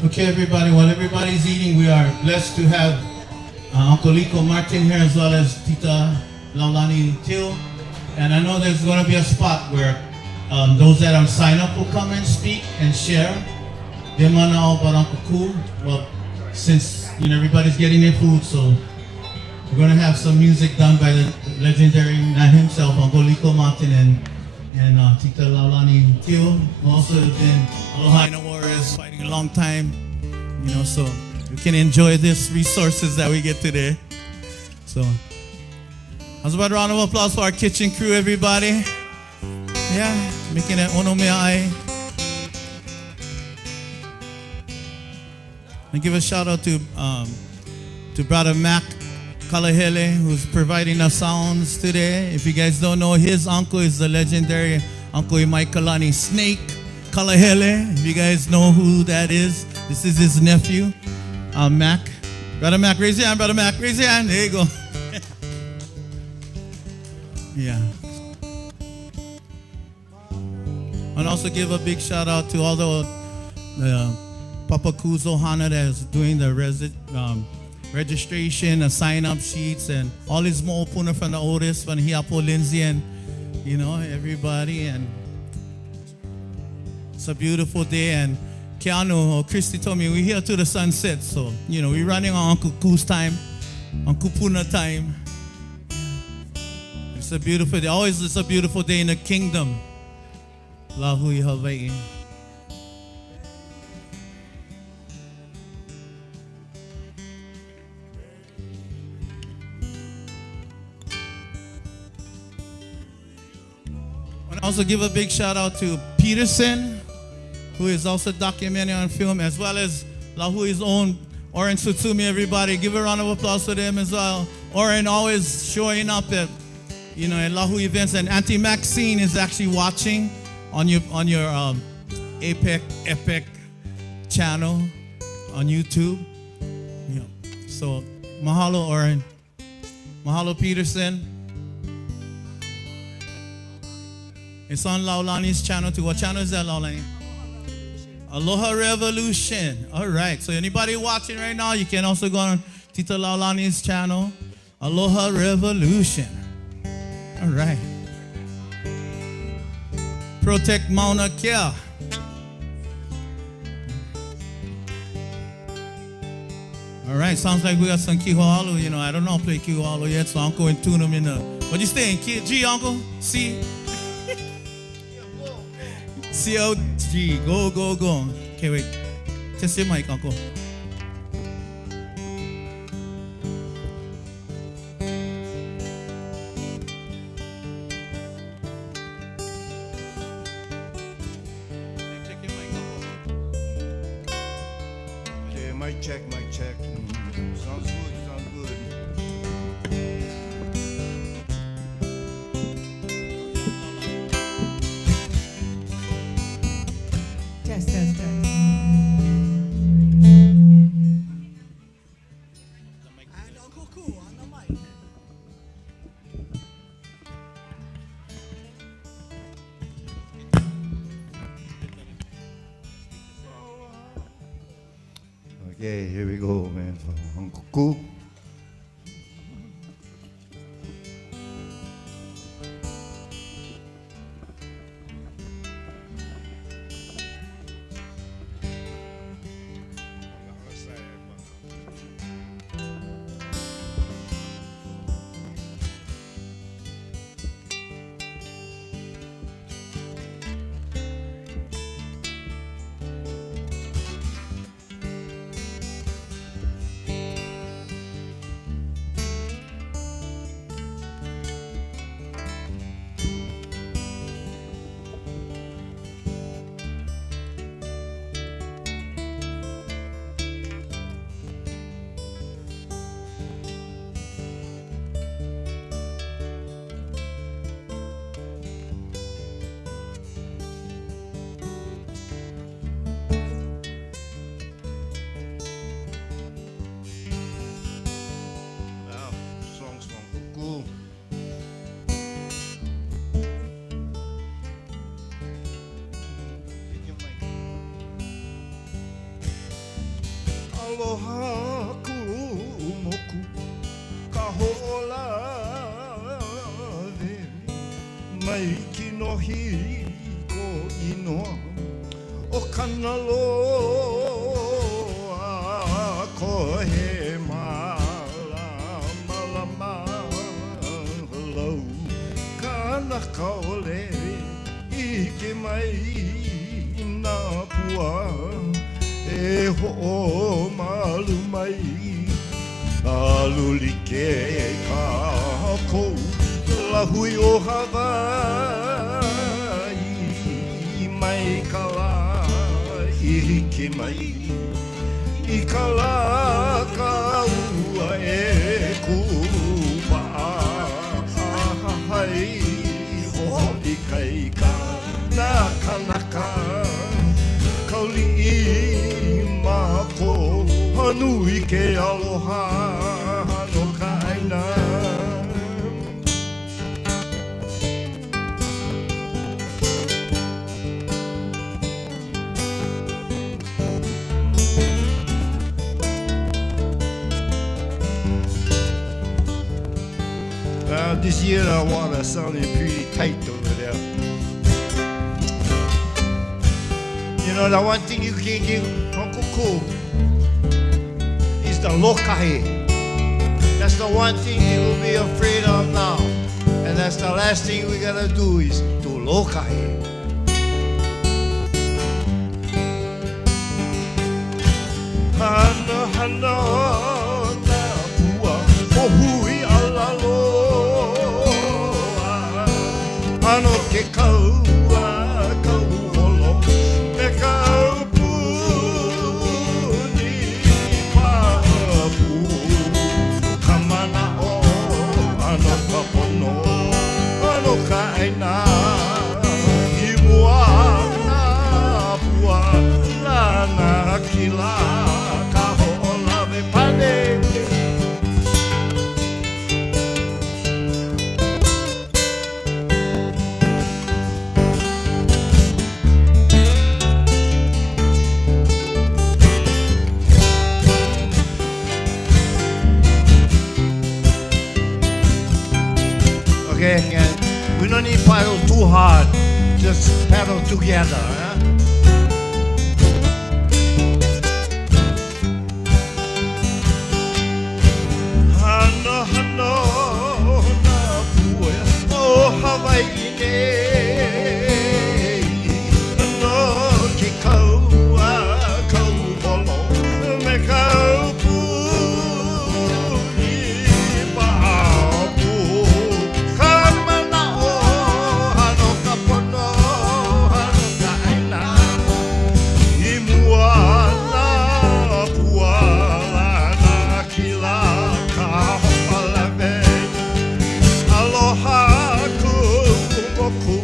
Okay, everybody, while everybody's eating, we are blessed to have Uncle Lico Martin here as well as Tita Laulani Till. And I know there's going to be a spot where those that are signed up will come and speak and share. They might know about Uncle Cool. Well, since everybody's getting their food, so we're going to have some music done by the legendary man himself, Uncle Lico Martin and Tita Laulani Till, who also have been Aloha in the Warriors fighting a long time, so we can enjoy these resources that we get today. So, how's about a round of applause for our kitchen crew, everybody? Yeah, making that onomeai. And give a shout out to Brother Mac Kalahele, who's providing us sounds today. If you guys don't know, his uncle is the legendary Uncle Imaikalani Snake Kalahele. If you guys know who that is, this is his nephew, Mac. Brother Mac, raise your hand, Brother Mac, raise your hand. There you go. Yeah. And also give a big shout out to all the Papa Kuzo Hana that is doing the registration, the sign-up sheets, and all his mo'opuna from the oldest, from Hiapo Lindsay, and everybody. And it's a beautiful day. And Keanu or Christy told me we're here till the sunset, so we're running on Uncle Ku's time, Uncle Puna time. It's a beautiful day. Always it's a beautiful day in the kingdom. Lahui Hawaii. And also give a big shout out to Peterson, who is also documenting on film, as well as Lahui's own Oren Sutsumi. Everybody, give a round of applause for them as well. Oren always showing up at Lahu events, and Auntie Maxine is actually watching on your Epic channel on YouTube. Yeah. So mahalo Oren, mahalo Peterson. It's on Laulani's channel too. What channel is that, Laulani? Aloha Revolution. All right. So anybody watching right now, you can also go on Tita Laulani's channel, Aloha Revolution. All right. Protect Mauna Kea. All right. Sounds like we got some Keawalau. I don't know play Keawalau yet, so I'm going to tune them in the. What you saying, G, Uncle? C? C-O-G. Go, go, go. Okay, wait. Test your mic, Uncle. Check, mic check. Sounds good, sounds good. Test, test, test. And Uncle Cool on the mic. Okay, here we go, man. For Uncle Cool. aloha ku moku ka hola ve mai ki no hi ko inoa o kana loa ko he malama halau kana kaole i ke mai na pua e ho malu mai aluli ke ka ko la hui o Hawaii mai kala i ke mai i kala ka ua e kupa hai ho i kai ka naka kauli i mako hanui ke aloha no kaina This year our water sounded pretty tight over there. You know, the one thing you can give Uncle Cool is the lokahe. That's the one thing you will be afraid of now. And that's the last thing we gotta do is to lokahe. Hana hana na pua o hui alalo ano ke kaua kauholo me kaupuni papu kamana o ano kapono ano kaina i mua na pua lana kila kaho lave pane. Okay, and we don't need to paddle too hard, just paddle together. Hana hana na pue o Hawaii ne no ke kaua kauholo me kaupuni papu kamana o hano kapono hano kaina i mua na pua lana kila ka aloha ku moku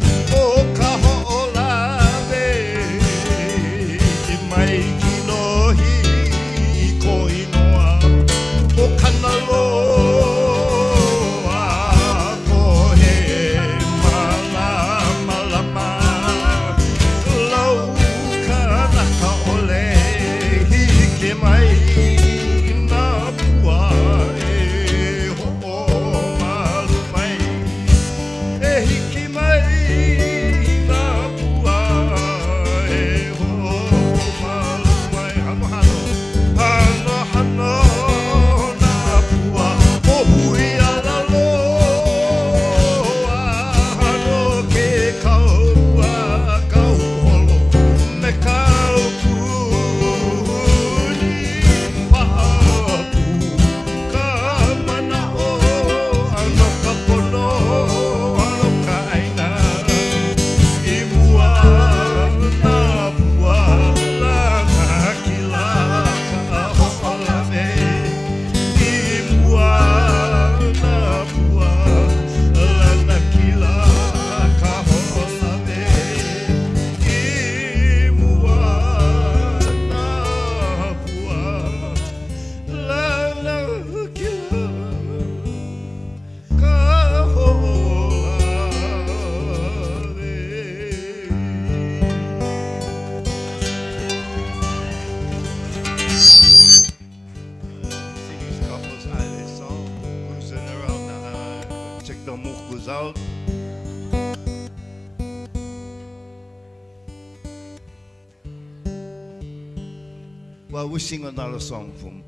Well, we sing another song from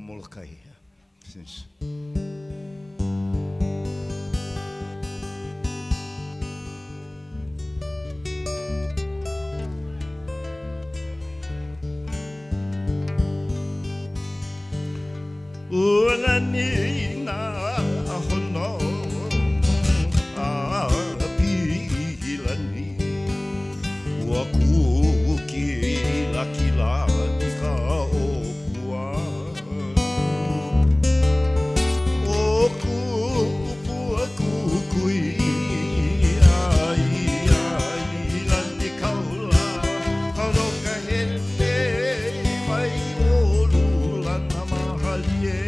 Molokai. Since. Ulani na ahono pilani waku kila kila ka opua oku pua kukui ai lani kaula haroka hele mai olu lana mahalie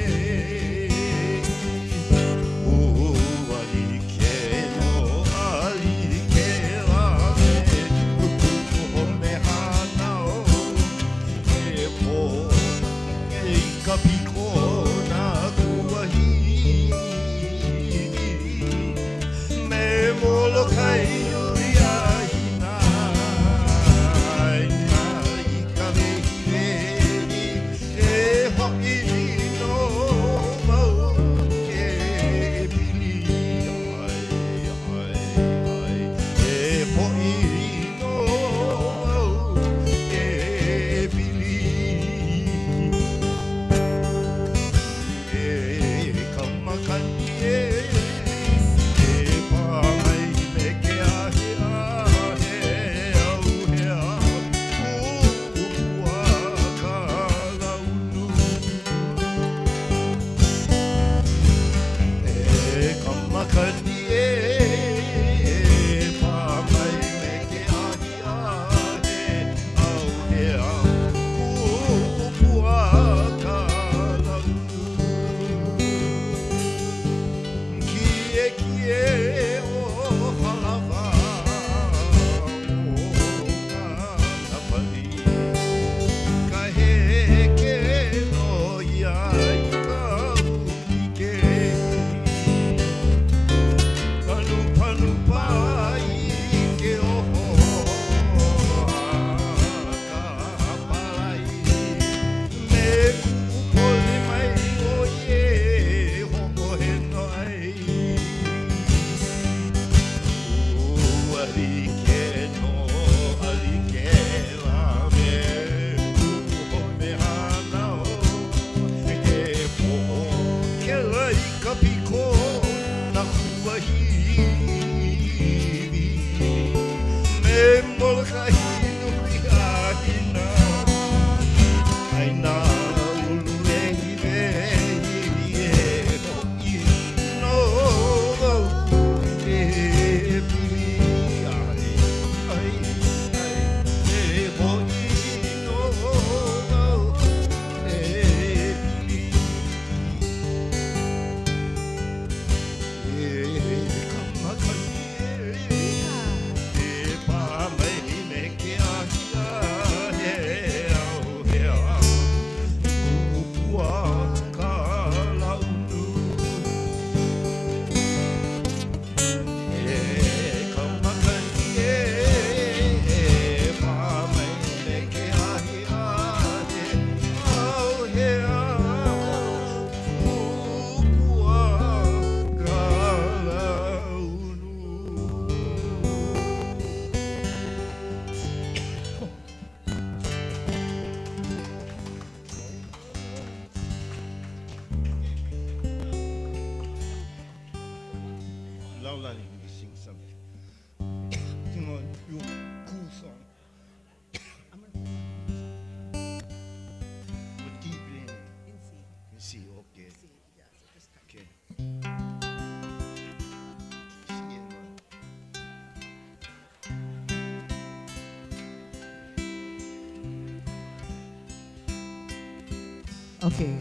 Okay,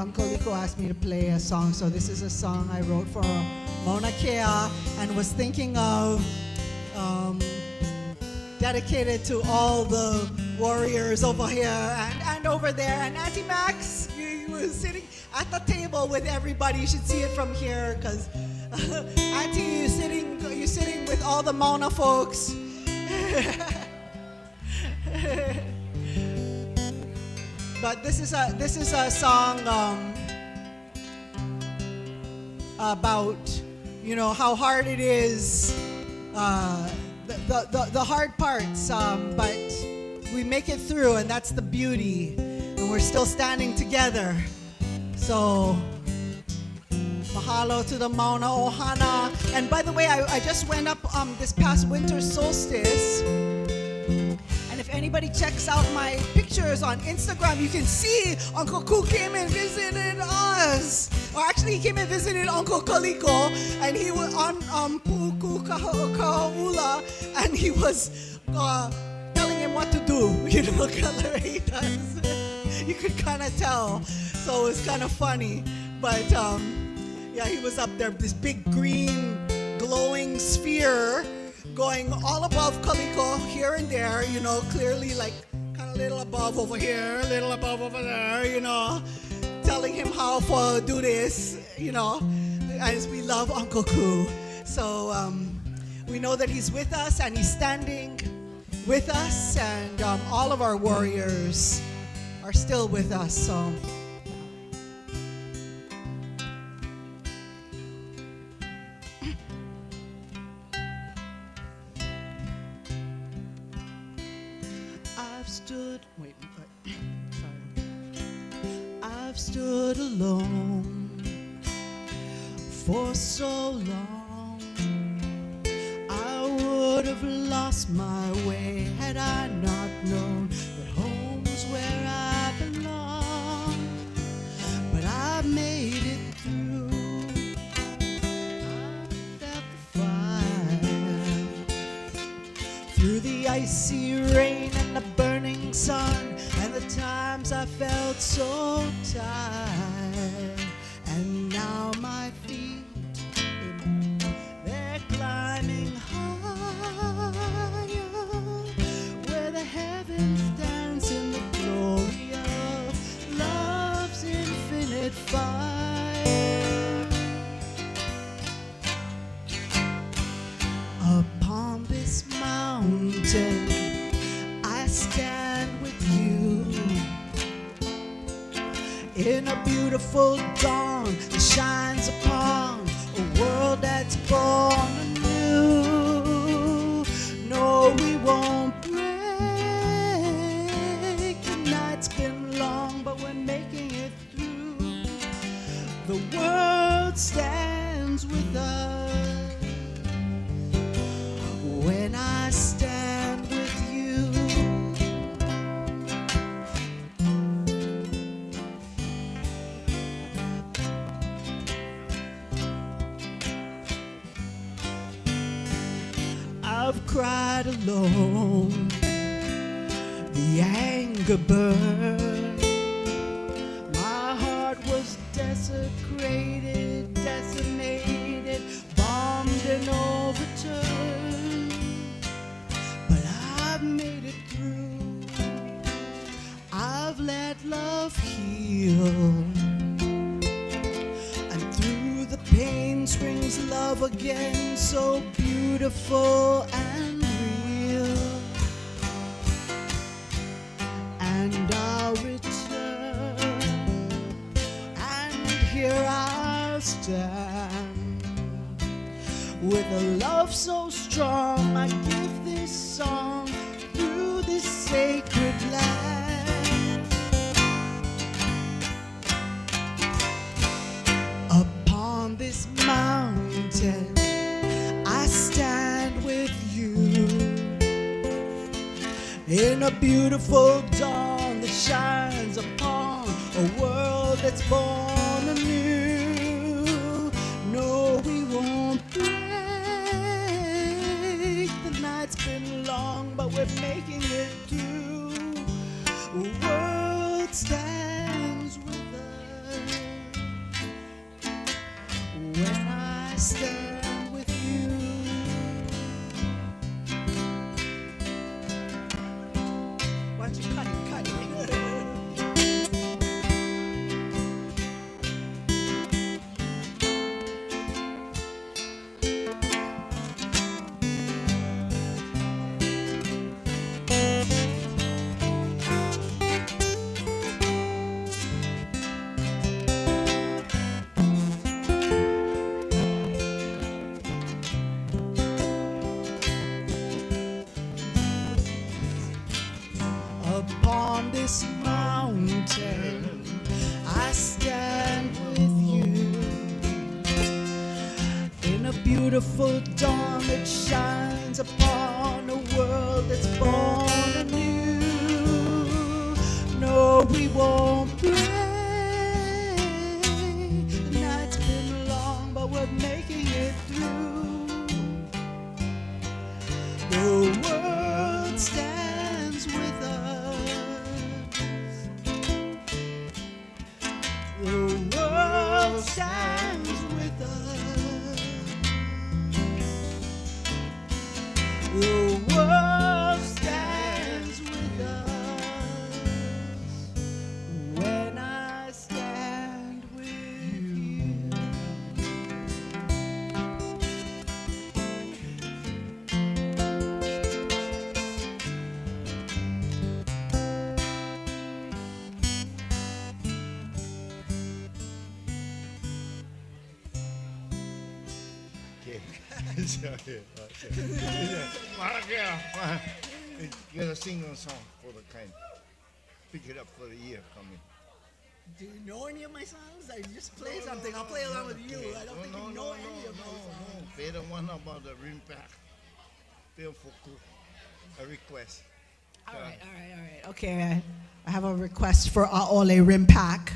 Uncle Liko asked me to play a song, so this is a song I wrote for Mauna Kea and was thinking of dedicated to all the warriors over here and over there. And Auntie Max, you was sitting at the table with everybody. You should see it from here, because Auntie, you're sitting with all the Mauna folks. But this is a song about, you know, how hard it is, the hard parts, but we make it through, and that's the beauty, and we're still standing together. So mahalo to the Mauna Ohana. And by the way, I just went up this past winter solstice, and if anybody checks out my pictures on Instagram, you can see Uncle Ku came and visited us. Or actually, he came and visited Uncle Kaliko, and he was on Puku Kahaula, and he was telling him what to do. You know, color he does. You could kind of tell. So it was kind of funny. But yeah, he was up there, this big green glowing sphere going all above Kaliko, here and there, you know, clearly like kind of little above over here, little above over there, you know, telling him how to do this, you know, as we love Uncle Ku. So we know that he's with us and he's standing with us, and all of our warriors are still with us. So I've stood alone for so long. I would have lost my way had I not known that home's where I belong. But I made it through. I felt the fire through the icy rain and the burning sun, and the times I felt so tired. And now my feet, they're climbing higher, where the heavens dance in the glory of love's infinite fire. Upon this mountain I stand with you, in a beautiful dawn that shines upon a world that's born anew. No, we won't break. The night's been long, but we're making it through. The world stands with us when I stand with you. I've cried alone, the anger burned. My heart was desecrated, decimated, bombed and overturned. But I've made it through. I've let love heal, and through the pain springs love again, so beautiful and real. And I'll return, and here I'll stand, with a love so strong. I give this song through this sacred land. Upon this mountain I stand with you, in a beautiful dawn that shines upon a world that's born anew. No, we won't break. The night's been long, but we're making it through. The world stands with us when I stand with you. Why don't you cut it? upon this mountain, I stand with you. In a beautiful dawn that shines upon a world that's born anew. No, we won't break. The night's been long, but we're making it through. The world stands with us. The world stands with us. The world stands with us when I stand with you. Okay. You gotta sing a song for the kind. Pick it up for the year coming. Do you know any of my songs? I just play something. I'll play along with you. I don't think you know any of my songs. Play the one about the rim pack. Play Fook. A request. All right. Okay, I have a request for Aole Rim Pack.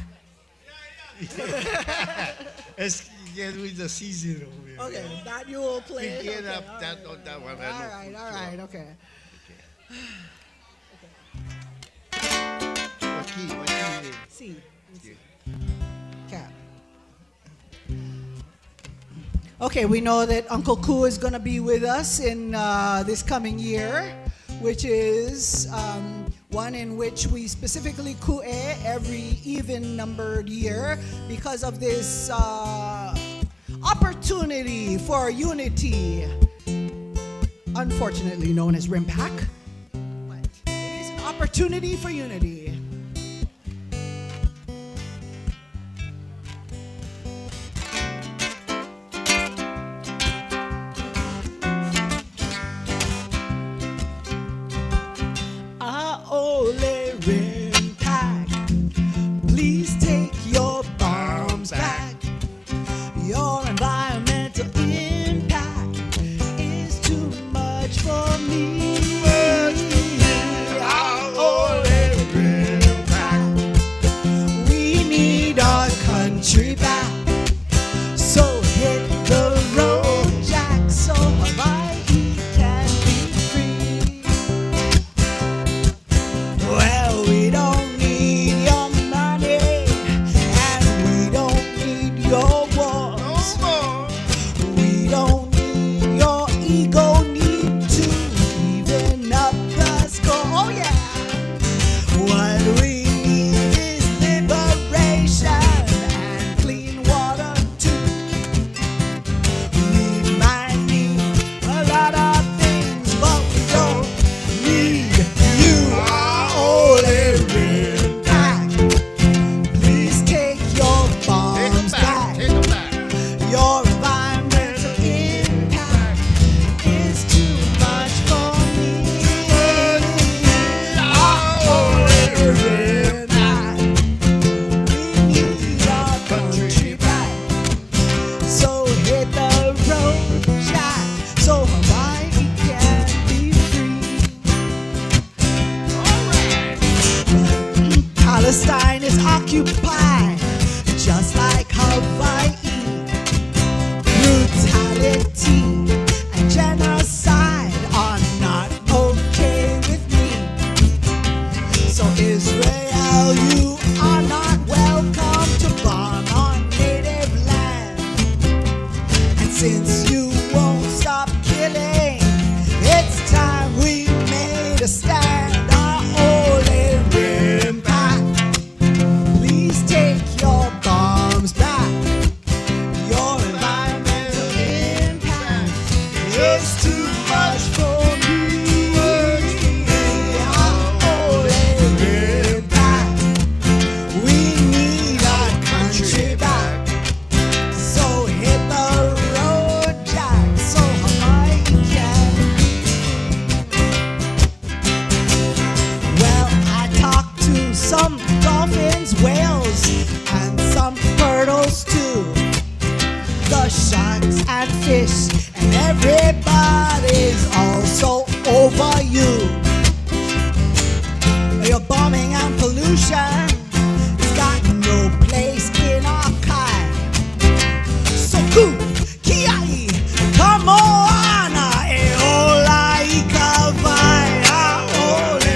Let's get with the season over here. Okay, that you will play. Get Okay, up all that right. that one. All right, okay. What key? What key? C. Okay. Okay, we know that Uncle Ku is going to be with us in this coming year, which is one in which we specifically ku'e every even-numbered year because of this opportunity for unity, unfortunately known as RIMPAC. But it is an opportunity for unity. Aole Rim Pack, please take your bombs back. Your environmental impact is too much for me. Aole Rim Pack, we need our country back. So hit the road, Jack, so Hawaii can be free. Well, we over you. Your bombing and pollution has got no place in our kind. So cool, kiai, come on, eola ikavai, ole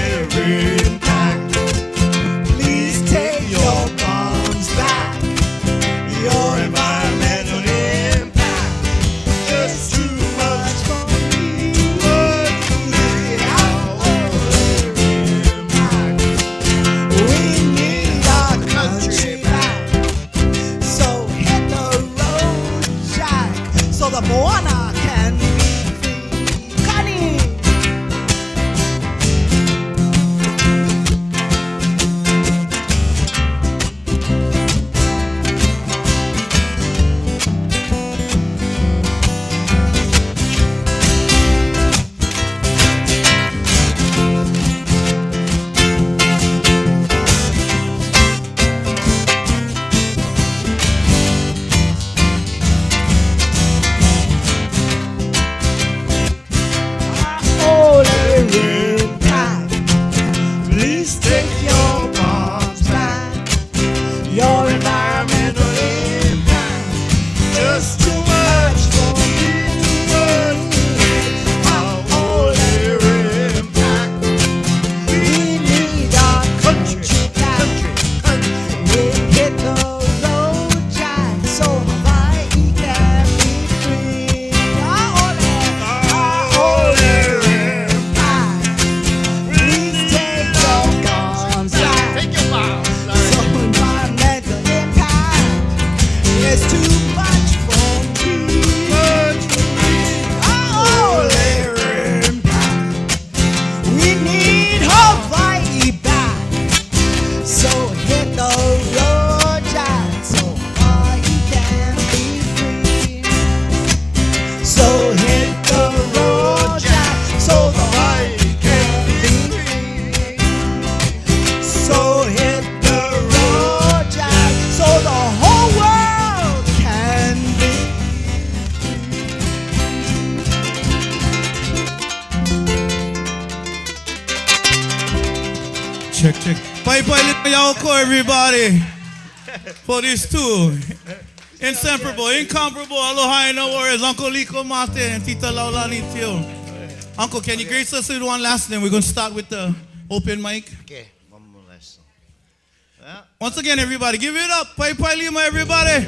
impact. Please take your bombs back. Your environmental impact is too much for me. We need our country back. So hit the road, Jack, so the Moana can be free. Connie! Please take your bombs back. Your environmental impact just too much for me to run. Our only impact. We need our country back. We hit the road, Jack, so Hawaii can be free. Our only impact. Please take your bombs back. Take your bombs back. So environmental impact is too much for me. Our only impact. We need Hawaii back. So hit the road, Jack, so Hawaii can be free. So hit the road, Jack, so the Hawaii can be free. So hit the road, Jack, so the whole world can be. Check, check. Bye bye, Yauko, everybody. For this too. Inseparable, incomparable, aloha and no worries. Uncle Liko Mate and Tita Laulani Tio. Uncle, can you grace us with one last thing? We're going to start with the open mic. Okay, one more last song. Once again, everybody, give it up. Pai Pai Lima, everybody.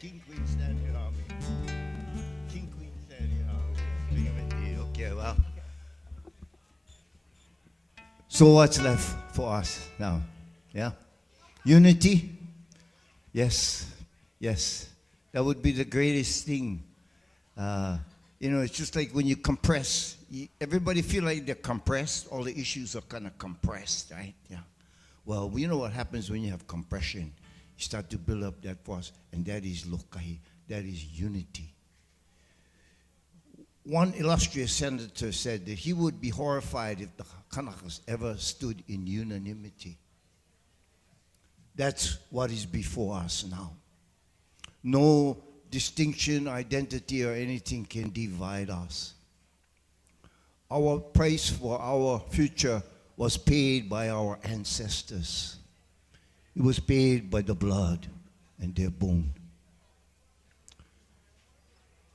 King Queen Stanley Army. King Queen Stanley Army. Okay, well. So what's left for us now? Yeah? Unity? Yes. Yes. That would be the greatest thing. It's just like when you compress. Everybody feel like they're compressed. All the issues are kind of compressed, right? Yeah. Well, you know what happens when you have compression? You start to build up that force, and that is lokahi. That is unity. One illustrious senator said that he would be horrified if the Kanakas ever stood in unanimity. That's what is before us now. No distinction, identity, or anything can divide us. Our price for our future was paid by our ancestors. It was paid by the blood and their bone.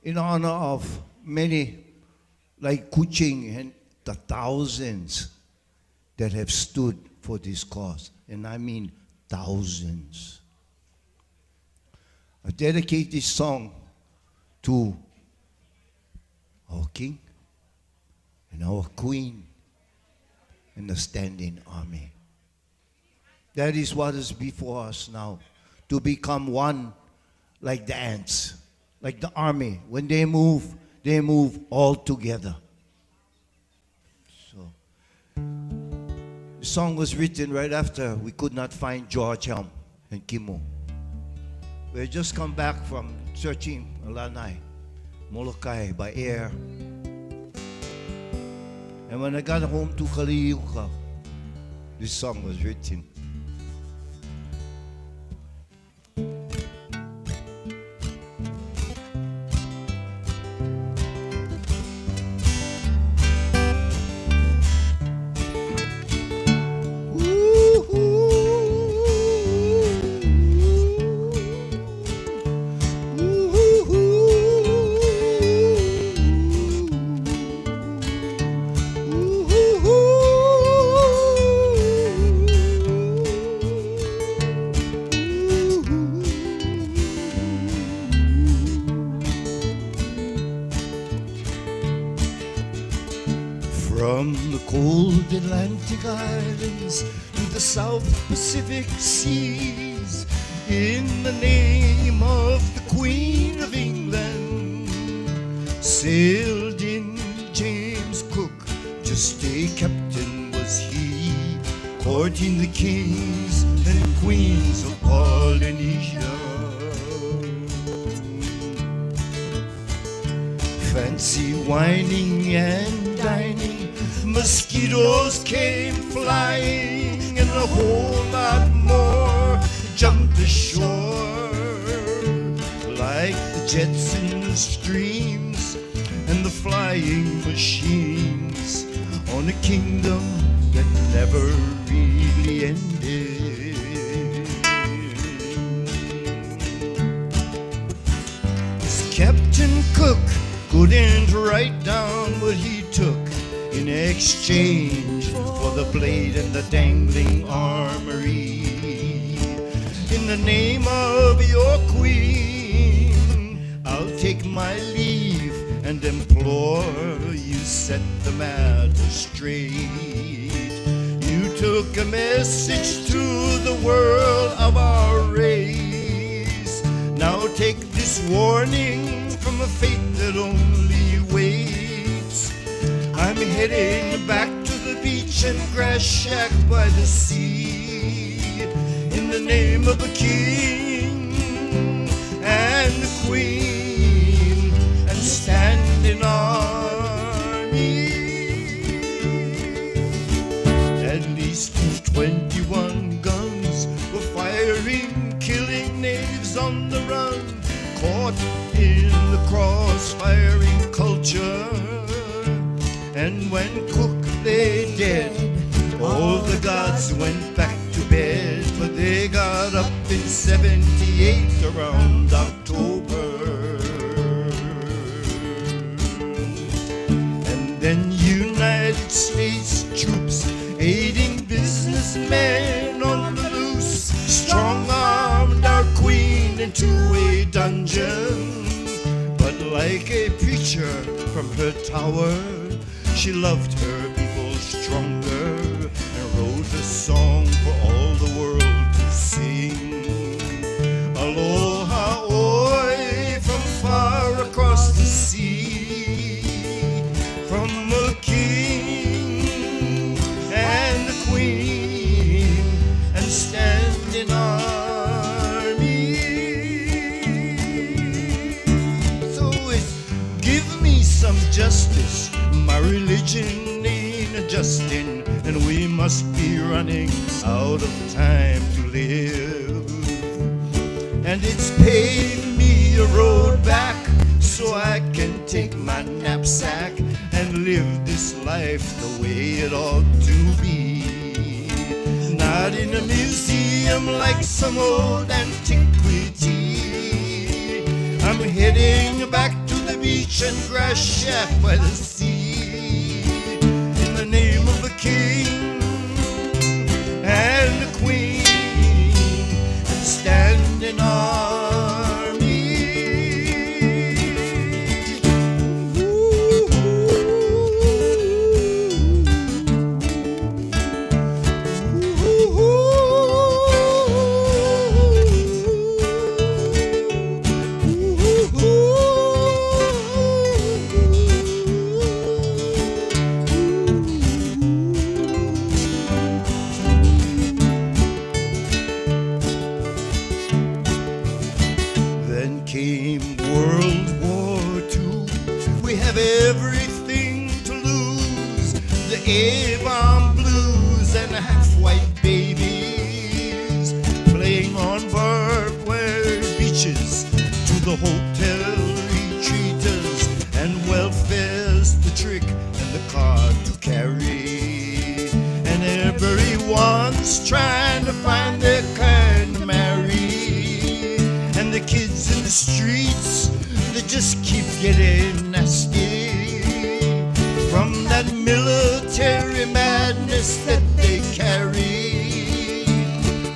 In honor of many like Ching and the thousands that have stood for this cause, and I mean thousands. I dedicate this song to our King and our Queen and the standing army. That is what is before us now, to become one like the ants, like the army. When they move all together. So, the song was written right after we could not find George Helm and Kimo. We had just come back from searching Lanai, Molokai by air. And when I got home to Kaliuka, this song was written. From the cold Atlantic Islands to the South Pacific Seas, in the name of the Queen of England, sailed in James Cook. Just a captain was he, courting the kings and queens of Polynesia. Fancy whining and dining, mosquitoes came flying, and a whole lot more jumped ashore, like the jets in the streams and the flying machines on a kingdom that never really ended. This Captain Cook couldn't write down what he took in exchange for the blade and the dangling armory. In the name of your queen, I'll take my leave and implore you set the matter straight. You took a message to the world of our race. Now take this warning from a fate that only waits. I'm heading back to the beach and grass shack by the sea, in the name of the king and the queen, and standing army. At least 21 guns were firing, killing natives on the run, caught in the crossfiring culture. And when Cook lay dead, all the gods went back to bed, but they got up in 78 around October. And then United States troops aiding businessmen on the loose strong-armed our queen into a dungeon. But like a preacher from her tower, she loved her people stronger and wrote a song for all the world to sing. Aloha oi from far across the sea, from the king and the queen, and standing army. So it's give me some justice. My religion ain't adjusting, and we must be running out of time to live. And it's paved me a road back so I can take my knapsack and live this life the way it ought to be. Not in a museum like some old antiquity. I'm heading back to the beach and grass shack by the sea, in the name of the king and the queen, and standing army. Ooh. we have everything to lose. The Avon blues and the half-white babies playing on barbed wire beaches to the hotel retreaters, and welfare's the trick and the card to carry, and everyone's trying to find their kind to marry, and the kids in the streets, they just keep getting nasty from that military madness that they carry,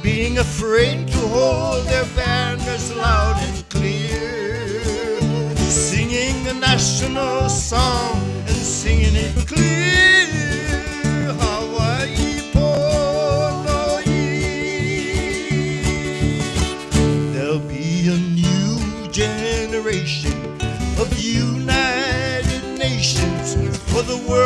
being afraid to hold their banners loud and clear, singing a national song and singing it clear. Hawaii Po'oloi. There'll be a new generation of United Nations for the world